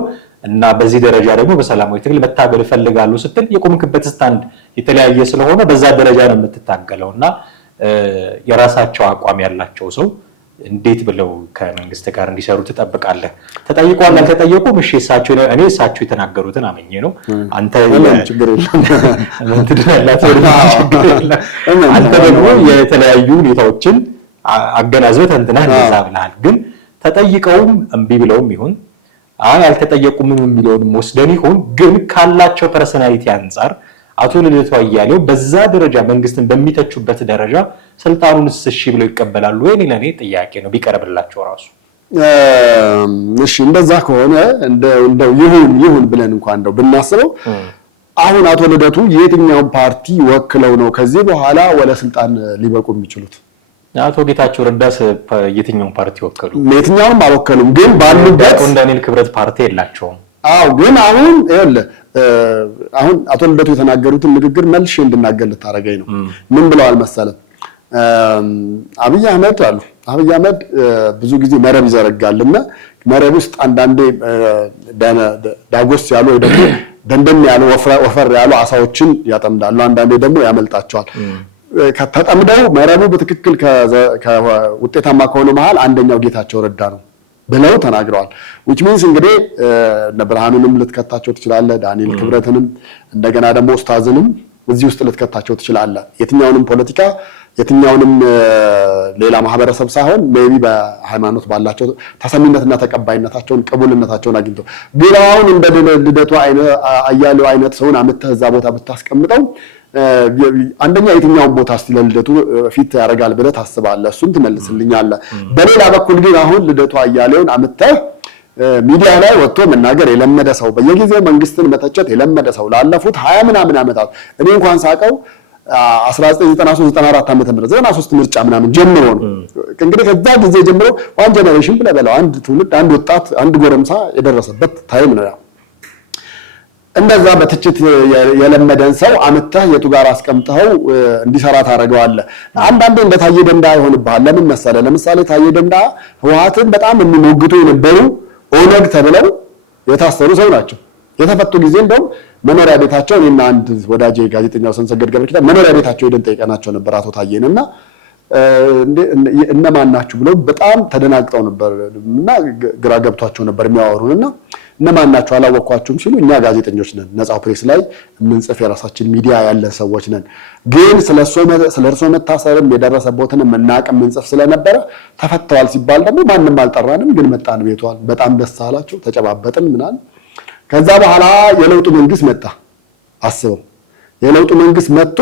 እና በዚህ ደረጃ ደግሞ በሰላማዊ ትግል መታገል እፈልጋለሁ ስትል የቆምክበት ስታንድ የተለያየ ስለሆነ በዛ ደረጃ ነው የምትታገለው እና የራሳቸው አቋም ያላቸው ሰው እንዴት ብለው ከመንግስት ጋር እንዲሰሩ ትጠብቃለህ? ተጠይቀዋል አልተጠየቁም? እሺ እሳቸው የተናገሩትን አመኘ ነው አንተ ችግር የለም አንተ ደግሞ የተለያዩ ሁኔታዎችን አገናዝበህ ተንትነህ እንደዛ ብለሃል። ግን ተጠይቀውም እምቢ ብለውም ይሁን አልተጠየቁም የሚለውንም ወስደን ይሁን ግን ካላቸው ፐርሰናሊቲ አንፃር አቶ ልደቱ አያሌው በዛ ደረጃ መንግስትን በሚተቹበት ደረጃ ስልጣኑንስ እሺ ብለው ይቀበላሉ ወይ? ለኔ ጥያቄ ነው ቢቀርብላቸው ራሱ። እሺ እንደዛ ከሆነ እንደው ይሁን ብለን እንኳን እንደው ብናስበው አሁን አቶ ልደቱ የትኛውን ፓርቲ ወክለው ነው ከዚህ በኋላ ወለ ስልጣን ሊበቁ የሚችሉት? አቶ ጌታቸው ረዳስ የትኛውን ፓርቲ ወከሉ? የትኛውንም አልወከሉም፣ ግን ባሉበት ዳንኤል ክብረት ፓርቲ የላቸውም። ግን አሁን አቶ ልደቱ የተናገሩትን ንግግር መልሼ እንድናገር ልታረገኝ ነው። ምን ብለዋል መሰለ? አብይ አህመድ ብዙ ጊዜ መረብ ይዘረጋልና መረብ ውስጥ አንዳንዴ ዳጎስ ያሉ ወይ ደግሞ ደንደን ያሉ ወፈር ያሉ አሳዎችን ያጠምዳሉ፣ አንዳንዴ ደግሞ ያመልጣቸዋል። ከተጠምደው መረቡ በትክክል ከውጤታማ ከሆነ መሃል አንደኛው ጌታቸው ረዳ ነው ብለው ተናግረዋል። which means እንግዲህ ብርሃኑንም ልትከታቸው ትችላለህ፣ ዳንኤል ክብረትንም እንደገና ደግሞ ኡስታዝንም እዚህ ውስጥ ልትከታቸው ትችላለህ። የትኛውንም ፖለቲካ የትኛውንም ሌላ ማህበረሰብ ሳይሆን ሜቢ በሃይማኖት ባላቸው ተሰሚነትና ተቀባይነታቸውን ቅቡልነታቸውን አግኝተው ቢራውን እንደ ልደቱ አያሌው አይነት ሰውን አመተህ እዛ ቦታ ብታስቀምጠው አንደኛ የትኛውን ቦታ እስቲ ለልደቱ ፊት ያደርጋል ብለህ ታስባለህ? እሱን ትመልስልኛለህ። በሌላ በኩል ግን አሁን ልደቱ አያሌውን አመተህ ሚዲያ ላይ ወጥቶ መናገር የለመደ ሰው፣ በየጊዜው መንግስትን መተቸት የለመደ ሰው ላለፉት 20 ምናምን ዓመታት እኔ እንኳን ሳቀው 1993 ዓመተ ምህረት 93 ምርጫ ምናምን ጀምሮ ነው እንግዲህ ከዛ ጊዜ ጀምሮ ዋን ጀነሬሽን ብለህ በለው አንድ ትውልድ አንድ ወጣት አንድ ጎረምሳ የደረሰበት ታይም ነው። እንደዛ በትችት የለመደን ሰው አመጣህ የቱ ጋር አስቀምጠው እንዲሰራ ታደርገዋለህ። አንዳንዴ እንደ ታዬ ደንደዓ ይሆንብሃል። ለምን መሰለህ? ለምሳሌ ታዬ ደንደዓ ህወሓትን በጣም የሚሞግቱ የነበሩ ኦነግ ተብለው የታሰሩ ሰው ናቸው። የተፈቱ ጊዜ እንደውም መኖሪያ ቤታቸው እኔና አንድ ወዳጄ ጋዜጠኛው ሰንሰገድ ገብረኪዳን መኖሪያ ቤታቸው ሄደን ጠይቀናቸው ነበር አቶ ታዬንና እነማን ናችሁ ብለው በጣም ተደናግጠው ነበር እና ግራ ገብቷቸው ነበር የሚያወሩንና እነማን ናችሁ አላወቅኳችሁም ሲሉ እኛ ጋዜጠኞች ነን፣ ነፃው ፕሬስ ላይ የምንጽፍ የራሳችን ሚዲያ ያለን ሰዎች ነን፣ ግን ስለእርሶ መታሰርም የደረሰቦትን መናቅም ምንጽፍ ስለነበረ ተፈተዋል ሲባል ደግሞ ማንም አልጠራንም፣ ግን መጣን ቤቷል። በጣም ደስ አላቸው፣ ተጨባበጥን ምናምን። ከዛ በኋላ የለውጡ መንግስት መጣ። አስበው የለውጡ መንግስት መጥቶ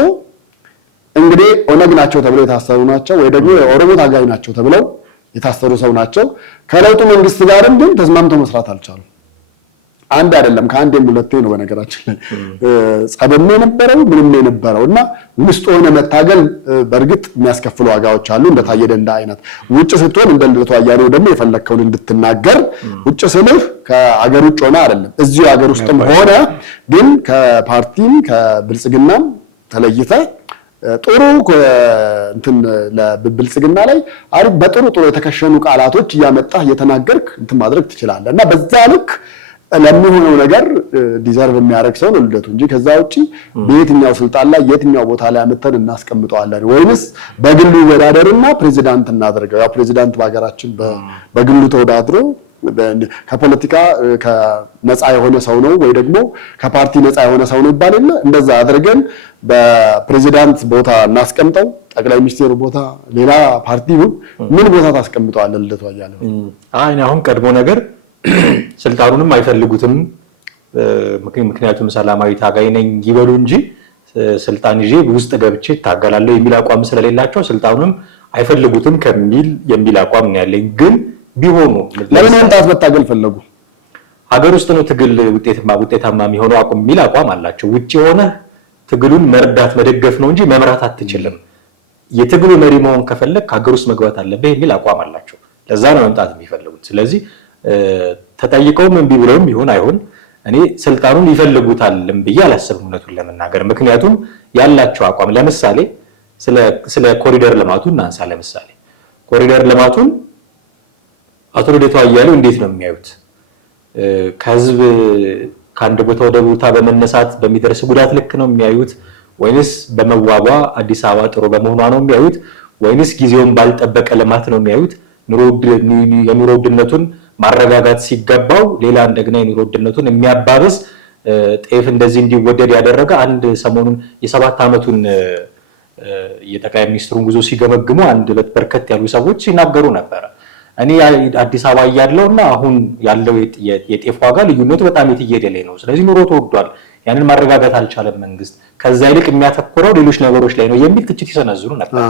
እንግዲህ ኦነግ ናቸው ተብለው የታሰሩ ናቸው ወይ ደግሞ የኦሮሞ ታጋይ ናቸው ተብለው የታሰሩ ሰው ናቸው። ከለውጡ መንግስት ጋርም ግን ተስማምተው መስራት አልቻሉም። አንድ አይደለም ከአንዴም ሁለቴ ነው በነገራችን ላይ ጸበም የነበረው ምንም የነበረው እና ውስጥ ሆነ መታገል በእርግጥ የሚያስከፍሉ ዋጋዎች አሉ። እንደ ታዬ ደንደዓ አይነት ውጭ ስትሆን እንደ ልደቱ አያሌው ደግሞ የፈለከውን እንድትናገር ውጭ ስልህ ከአገር ውጭ ሆነ አይደለም እዚሁ አገር ውስጥም ሆነ ግን ከፓርቲም ከብልጽግናም ተለይተህ ጥሩ እንትን ለብልጽግና ላይ አሪፍ በጥሩ የተከሸኑ ቃላቶች እያመጣህ እየተናገርክ እንትን ማድረግ ትችላለህ እና በዛ ልክ ለሚሆነው ነገር ዲዘርቭ የሚያደርግ ሰው ነው ልደቱ እንጂ ከዛ ውጪ በየትኛው ስልጣን ላይ የትኛው ቦታ ላይ አመተን እናስቀምጠዋለን ወይንስ በግሉ ይወዳደርና ፕሬዚዳንት እናደርገው? ያው ፕሬዚዳንት በሀገራችን በግሉ ተወዳድሮ ከፖለቲካ ከነፃ የሆነ ሰው ነው ወይ ደግሞ ከፓርቲ ነፃ የሆነ ሰው ነው ይባል የለ እንደዛ አድርገን በፕሬዚዳንት ቦታ እናስቀምጠው፣ ጠቅላይ ሚኒስትሩ ቦታ ሌላ ፓርቲ ምን ቦታ ታስቀምጠዋለህ ልደቱ አያሌው? አሁን ቀድሞ ነገር ስልጣኑንም አይፈልጉትም። ምክንያቱም ሰላማዊ ታጋይ ነኝ ይበሉ እንጂ ስልጣን ይዤ ውስጥ ገብቼ ታገላለሁ የሚል አቋም ስለሌላቸው ስልጣኑንም አይፈልጉትም የሚል አቋም ነው ያለኝ። ግን ቢሆኑ ለምን ወንታት መታገል ፈለጉ? ሀገር ውስጥ ነው ትግል ውጤታማ የሚሆነው አቋም የሚል አቋም አላቸው። ውጪ ሆነ ትግሉን መርዳት መደገፍ ነው እንጂ መምራት አትችልም። የትግሉ መሪ መሆን ከፈለክ ሀገር ውስጥ መግባት አለበት የሚል አቋም አላቸው። ለዛ ነው መምጣት የሚፈልጉት። ስለዚህ ተጠይቀውም እምቢ ብለውም ይሁን አይሁን እኔ ስልጣኑን ይፈልጉታልም ብዬ አላስብም እውነቱን ለመናገር። ምክንያቱም ያላቸው አቋም ለምሳሌ ስለ ኮሪደር ልማቱ እናንሳ። ለምሳሌ ኮሪደር ልማቱን አቶ ልደቱ አያሌው እንዴት ነው የሚያዩት? ከህዝብ ከአንድ ቦታ ወደ ቦታ በመነሳት በሚደርስ ጉዳት ልክ ነው የሚያዩት ወይንስ በመዋቧ አዲስ አበባ ጥሩ በመሆኗ ነው የሚያዩት ወይንስ ጊዜውን ባልጠበቀ ልማት ነው የሚያዩት? የኑሮ ውድነቱን ማረጋጋት ሲገባው ሌላ እንደገና የኑሮ ውድነቱን የሚያባብስ ጤፍ እንደዚህ እንዲወደድ ያደረገ አንድ ሰሞኑን የ7 ዓመቱን የጠቅላይ ሚኒስትሩን ጉዞ ሲገመግሙ አንድ በርከት ያሉ ሰዎች ሲናገሩ ነበረ። እኔ አዲስ አበባ እያለሁና አሁን ያለው የጤፍ ዋጋ ልዩነቱ በጣም የትየለሌ ነው። ስለዚህ ኑሮ ተወዷል። ያንን ማረጋጋት አልቻለም መንግስት። ከዛ ይልቅ የሚያተኩረው ሌሎች ነገሮች ላይ ነው የሚል ትችት ይሰነዝሩ ነበር።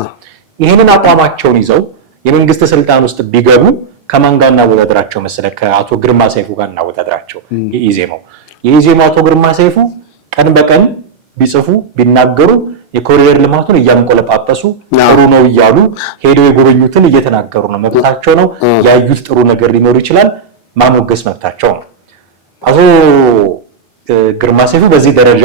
ይሄንን አቋማቸውን ይዘው የመንግስት ስልጣን ውስጥ ቢገቡ ከማን ጋር እናወዳድራቸው መሰለ? ከአቶ ግርማ ሰይፉ ጋር እናወዳድራቸው። የኢዜማው አቶ ግርማ ሰይፉ ቀን በቀን ቢጽፉ ቢናገሩ የኮሪደር ልማቱን እያንቆለጳጳሱ ጥሩ ነው እያሉ ሄደው የጎበኙትን እየተናገሩ ነው። መብታቸው ነው። ያዩት ጥሩ ነገር ሊኖር ይችላል። ማሞገስ መብታቸው ነው። አቶ ግርማ ሰይፉ በዚህ ደረጃ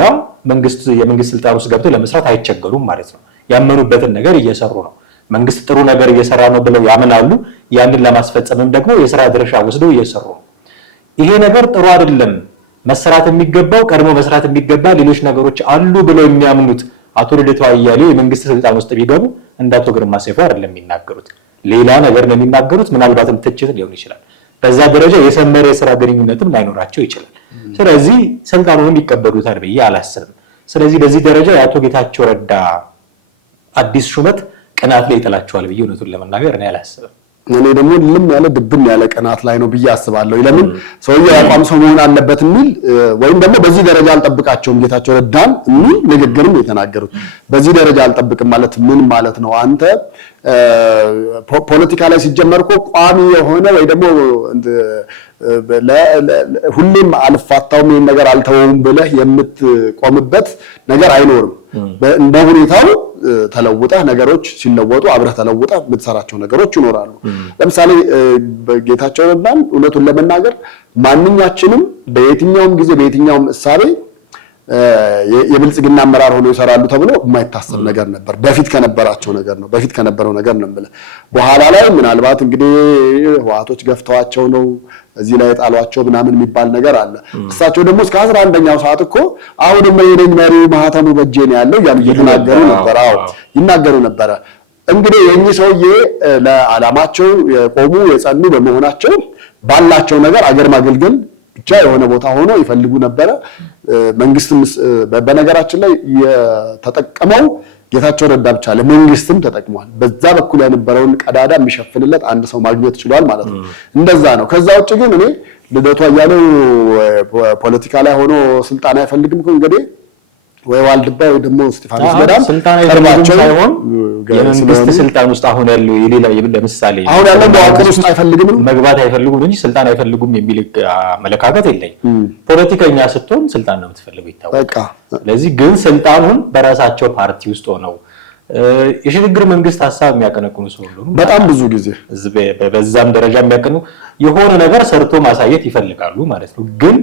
የመንግስት ስልጣን ውስጥ ገብተው ለመስራት አይቸገሩም ማለት ነው። ያመኑበትን ነገር እየሰሩ ነው። መንግስት ጥሩ ነገር እየሰራ ነው ብለው ያምናሉ። ያንን ለማስፈጸምም ደግሞ የሥራ ድርሻ ወስደው እየሰሩ ነው። ይሄ ነገር ጥሩ አይደለም፣ መስራት የሚገባው ቀድሞ መስራት የሚገባ ሌሎች ነገሮች አሉ ብለው የሚያምኑት አቶ ልደቱ አያሌው የመንግስት ስልጣን ውስጥ ቢገቡ እንደ አቶ ግርማ ሰይፉ አይደለም የሚናገሩት፣ ሌላ ነገር ነው የሚናገሩት። ምናልባትም ትችት ሊሆን ይችላል። በዛ ደረጃ የሰመረ የሥራ ግንኙነትም ላይኖራቸው ይችላል። ስለዚህ ስልጣኑን ይቀበሉታል ብዬ አላስብም። ስለዚህ በዚህ ደረጃ የአቶ ጌታቸው ረዳ አዲስ ሹመት ቅናት ላይ ይጥላቸዋል ብዬ እውነቱን ለመናገር እኔ አላስብም። እኔ ደግሞ ልም ያለ ድብን ያለ ቅናት ላይ ነው ብዬ አስባለሁ። ለምን ሰውየው ያቋም ሰው መሆን አለበት የሚል ወይም ደግሞ በዚህ ደረጃ አልጠብቃቸውም ጌታቸው ረዳን የሚል ንግግርም የተናገሩት። በዚህ ደረጃ አልጠብቅም ማለት ምን ማለት ነው? አንተ ፖለቲካ ላይ ሲጀመር እኮ ቋሚ የሆነ ወይ ደግሞ ሁሌም አልፋታውም ይሄን ነገር አልተወውም ብለህ የምትቆምበት ነገር አይኖርም። እንደ ሁኔታው ተለውጠህ ነገሮች ሲለወጡ አብረህ ተለውጠህ የምትሰራቸው ነገሮች ይኖራሉ። ለምሳሌ ጌታቸው ረዳን እውነቱን ለመናገር ማንኛችንም በየትኛውም ጊዜ በየትኛውም እሳቤ የብልጽግና አመራር ሆነው ይሰራሉ ተብሎ የማይታሰብ ነገር ነበር። በፊት ከነበራቸው ነገር ነው፣ በፊት ከነበረው ነገር ነው የምልህ። በኋላ ላይ ምናልባት እንግዲህ ህወሓቶች ገፍተዋቸው ነው እዚህ ላይ ጣሏቸው ምናምን የሚባል ነገር አለ። እሳቸው ደግሞ እስከ 11ኛው ሰዓት እኮ አሁንም የኔን መሪው ማህተሙ በእጄ ነው ያለው ያሉ እየተናገሩ ነበር። ይናገሩ ነበረ። እንግዲህ የኚህ ሰውዬ ለዓላማቸው የቆሙ የጸኑ በመሆናቸው ባላቸው ነገር አገር ማገልገል ብቻ የሆነ ቦታ ሆኖ ይፈልጉ ነበረ። መንግስትም በነገራችን ላይ የተጠቀመው ጌታቸው ረዳ ብቻ ለመንግስትም ተጠቅሟል። በዛ በኩል የነበረውን ቀዳዳ የሚሸፍንለት አንድ ሰው ማግኘት ችሏል ማለት ነው። እንደዛ ነው። ከዛ ውጭ ግን እኔ ልደቱ አያሌው ፖለቲካ ላይ ሆኖ ስልጣን አይፈልግም እንግዲህ ወይ ዋልድባ ወይ ደግሞ እስጢፋኖስ ገዳም ስልጣን አይፈልጉም ሳይሆን የመንግስት ስልጣን ውስጥ አሁን ያለው የሌላ ለምሳሌ አሁን ያለው በአቅም ውስጥ አይፈልግም መግባት አይፈልጉም እንጂ ስልጣን አይፈልጉም የሚል አመለካከት የለኝም። ፖለቲከኛ ስትሆን ስልጣን ነው የምትፈልገው ይታወቃል። ስለዚህ ግን ስልጣኑን በራሳቸው ፓርቲ ውስጥ ሆነው የሽግግር መንግስት ሐሳብ የሚያቀነቅኑ ሰው ሁሉ በጣም ብዙ ጊዜ በዛም ደረጃ የሚያቀኑ የሆነ ነገር ሰርቶ ማሳየት ይፈልጋሉ ማለት ነው። ግን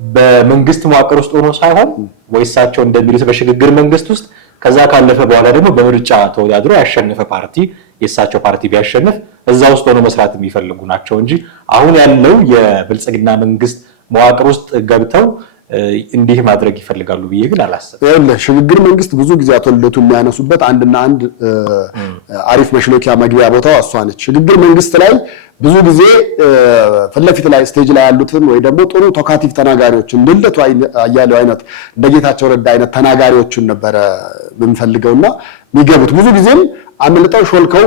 በመንግስት መዋቅር ውስጥ ሆኖ ሳይሆን ወይሳቸው እንደሚሉት በሽግግር መንግስት ውስጥ ከዛ ካለፈ በኋላ ደግሞ በምርጫ ተወዳድሮ ያሸነፈ ፓርቲ የሳቸው ፓርቲ ቢያሸንፍ እዛ ውስጥ ሆኖ መስራት የሚፈልጉ ናቸው እንጂ አሁን ያለው የብልጽግና መንግስት መዋቅር ውስጥ ገብተው እንዲህ ማድረግ ይፈልጋሉ ብዬ ግን አላስብም። ሽግግር መንግስት ብዙ ጊዜ አቶ ልደቱ የሚያነሱበት አንድና አንድ አሪፍ መሽሎኪያ መግቢያ ቦታው እሷ ነች። ሽግግር መንግስት ላይ ብዙ ጊዜ ፊት ለፊት ላይ ስቴጅ ላይ ያሉትን ወይ ደግሞ ጥሩ ቶካቲቭ ተናጋሪዎች እንደ ልደቱ አያሌው አይነት እንደ ጌታቸው ረዳ አይነት ተናጋሪዎችን ነበረ የምንፈልገውና የሚገቡት ብዙ ጊዜም አመልጠው ሾልከው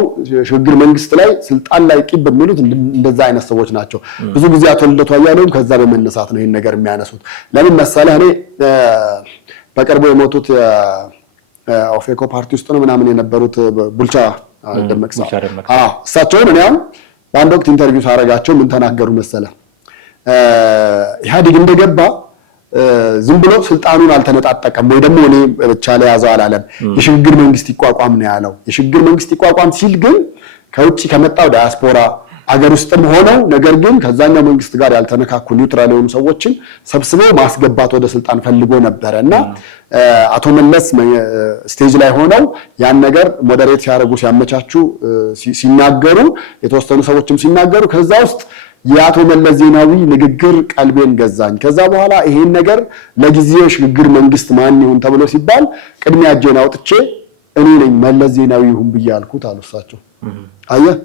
ሽግግር መንግስት ላይ ስልጣን ላይ ቂብ በሚሉት እንደዛ አይነት ሰዎች ናቸው። ብዙ ጊዜ አቶ ልደቱ አያሌውም ከዛ በመነሳት ነው ይሄን ነገር የሚያነሱት። ለምን መሰለህ እኔ በቅርቡ የሞቱት ኦፌኮ ፓርቲ ውስጥ ነው ምናምን የነበሩት ቡልቻ ደመቅሳ እሳቸውን እኔ አሁን በአንድ ወቅት ኢንተርቪው ሳደርጋቸው ምን ተናገሩ መሰለህ? ኢህአዴግ እንደገባ ዝም ብሎ ስልጣኑን አልተነጣጠቀም ወይ ደግሞ እኔ ብቻ ላይ ያዘው አላለም። የሽግግር መንግስት ይቋቋም ነው ያለው። የሽግግር መንግስት ይቋቋም ሲል ግን ከውጭ ከመጣው ዳያስፖራ አገር ውስጥም ሆነው ነገር ግን ከዛኛው መንግስት ጋር ያልተነካኩ ኒውትራል የሆኑ ሰዎችን ሰብስበው ማስገባት ወደ ስልጣን ፈልጎ ነበረ እና አቶ መለስ ስቴጅ ላይ ሆነው ያን ነገር ሞዴሬት ሲያደርጉ ሲያመቻቹ ሲናገሩ የተወሰኑ ሰዎችም ሲናገሩ ከዛ ውስጥ የአቶ መለስ ዜናዊ ንግግር ቀልቤን ገዛኝ። ከዛ በኋላ ይሄን ነገር ለጊዜው ሽግግር መንግስት ማን ይሁን ተብሎ ሲባል ቅድሚያ እጄን አውጥቼ እኔ ነኝ መለስ ዜናዊ ይሁን ብዬ አልኩት አሉ እሳቸው። አየህ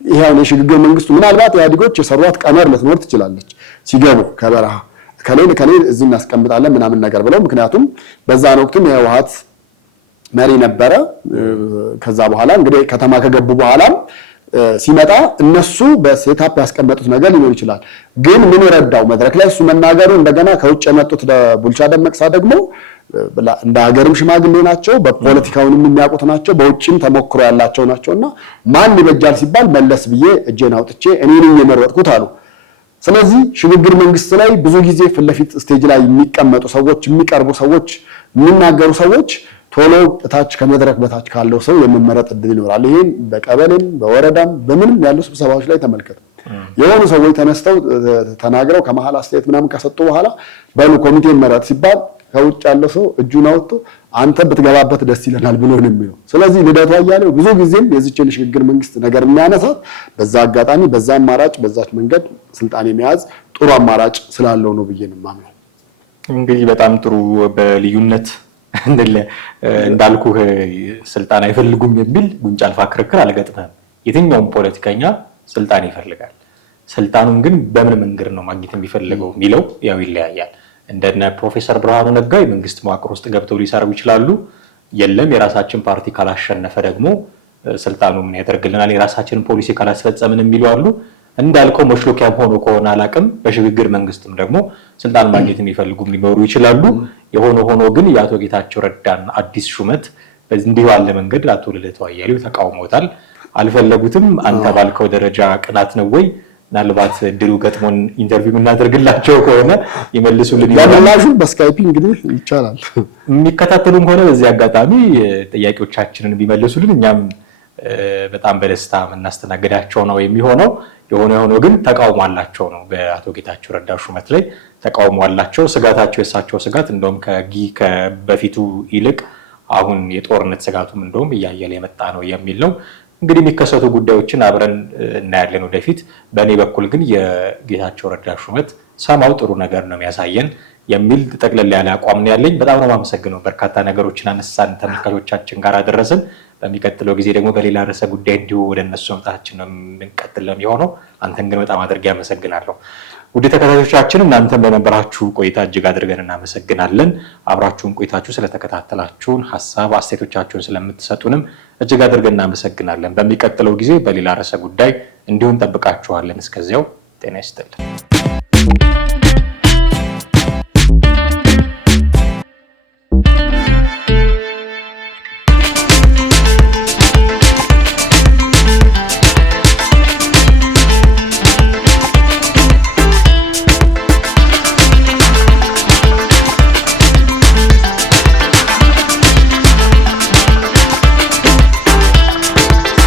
ይሄው የሽግግር መንግስቱ ምናልባት ኢህአዴጎች የሰሯት ቀመር ልትኖር ትችላለች ሲገቡ ከበረሃ ከሌ እዚህ እናስቀምጣለን ምናምን ነገር ብለው ምክንያቱም በዛን ወቅትም የህወሓት መሪ ነበረ። ከዛ በኋላ እንግዲህ ከተማ ከገቡ በኋላ ሲመጣ እነሱ በሴታፕ ያስቀመጡት ነገር ሊኖር ይችላል። ግን ምን ረዳው መድረክ ላይ እሱ መናገሩ እንደገና ከውጭ የመጡት ቡልቻ ደመቅሳ ደግሞ እንደ ሀገርም ሽማግሌ ናቸው፣ በፖለቲካውንም የሚያውቁት ናቸው፣ በውጭም ተሞክሮ ያላቸው ናቸውና ማን ይበጃል ሲባል መለስ ብዬ እጄን አውጥቼ እኔ ነኝ የመረጥኩት አሉ። ስለዚህ ሽግግር መንግስት ላይ ብዙ ጊዜ ፊት ለፊት ስቴጅ ላይ የሚቀመጡ ሰዎች የሚቀርቡ ሰዎች የሚናገሩ ሰዎች ቶሎ እታች ከመድረክ በታች ካለው ሰው የመመረጥ እድል ይኖራል። ይሄን በቀበሌም በወረዳም በምንም ያሉ ስብሰባዎች ላይ ተመልከቱ። የሆኑ ሰዎች ተነስተው ተናግረው ከመሃል አስተያየት ምናምን ከሰጡ በኋላ በሉ ኮሚቴ መረጥ ሲባል ከውጭ ያለው ሰው እጁን አውጥቶ አንተ ብትገባበት ደስ ይለናል ብሎ ነው የሚለው። ስለዚህ ልደቱ አያሌው ብዙ ጊዜም የዚችን ሽግግር መንግስት ነገር የሚያነሳት በዛ አጋጣሚ በዛ አማራጭ በዛች መንገድ ስልጣን የመያዝ ጥሩ አማራጭ ስላለው ነው ብዬ ነው የማምነው። እንግዲህ በጣም ጥሩ በልዩነት እንዳልኩ ስልጣን አይፈልጉም የሚል ጉንጫ አልፋ ክርክር አልገጥመም። የትኛውም ፖለቲከኛ ስልጣን ይፈልጋል። ስልጣኑን ግን በምን መንገድ ነው ማግኘት የሚፈልገው የሚለው ያው ይለያያል። እንደነ ፕሮፌሰር ብርሃኑ ነጋ የመንግስት መዋቅር ውስጥ ገብተው ሊሰሩ ይችላሉ። የለም የራሳችን ፓርቲ ካላሸነፈ ደግሞ ስልጣኑ ምን ያደርግልናል የራሳችንን ፖሊሲ ካላስፈጸምን የሚሉ አሉ። እንዳልከው መሽሎኪያም ሆኖ ከሆነ አላቅም በሽግግር መንግስትም ደግሞ ስልጣን ማግኘት የሚፈልጉ ሊኖሩ ይችላሉ። የሆነ ሆኖ ግን የአቶ ጌታቸው ረዳን አዲስ ሹመት እንዲሁ ያለ መንገድ አቶ ልደቱ አያሌው ተቃውሞታል፣ አልፈለጉትም። አንተ ባልከው ደረጃ ቅናት ነው ወይ? ምናልባት ድሩ ገጥሞን ኢንተርቪው የምናደርግላቸው ከሆነ ይመልሱልን ይሆናል። ያላሹ በስካይፒ እንግዲህ ይቻላል። የሚከታተሉም ከሆነ በዚህ አጋጣሚ ጥያቄዎቻችንን ቢመልሱልን እኛም በጣም በደስታ የምናስተናግዳቸው ነው የሚሆነው። የሆነ ግን ተቃውሞ አላቸው ነው በአቶ ጌታቸው ረዳ ሹመት ላይ ተቃውሞ አላቸው። ስጋታቸው የሳቸው ስጋት እንደውም በፊቱ ይልቅ አሁን የጦርነት ስጋቱም እንደውም እያየለ የመጣ ነው የሚል ነው። እንግዲህ የሚከሰቱ ጉዳዮችን አብረን እናያለን ወደፊት። በእኔ በኩል ግን የጌታቸው ረዳ ሹመት ሰማው ጥሩ ነገር ነው የሚያሳየን የሚል ጠቅለል ያለ አቋም ነው ያለኝ። በጣም ነው የማመሰግነው። በርካታ ነገሮችን አነሳን፣ ተመልካቾቻችን ጋር አደረስን። በሚቀጥለው ጊዜ ደግሞ በሌላ ርዕሰ ጉዳይ እንዲሁ ወደ እነሱ መምጣታችን ነው የምንቀጥል የሚሆነው። አንተን ግን በጣም አድርጌ አመሰግናለሁ። ውድ ተከታታዮቻችን እናንተም በነበራችሁ ቆይታ እጅግ አድርገን እናመሰግናለን። አብራችሁን ቆይታችሁ ስለተከታተላችሁን፣ ሀሳብ አስተያየቶቻችሁን ስለምትሰጡንም እጅግ አድርገን እናመሰግናለን። በሚቀጥለው ጊዜ በሌላ ርዕሰ ጉዳይ እንዲሁ እንጠብቃችኋለን። እስከዚያው ጤና ይስጥልን።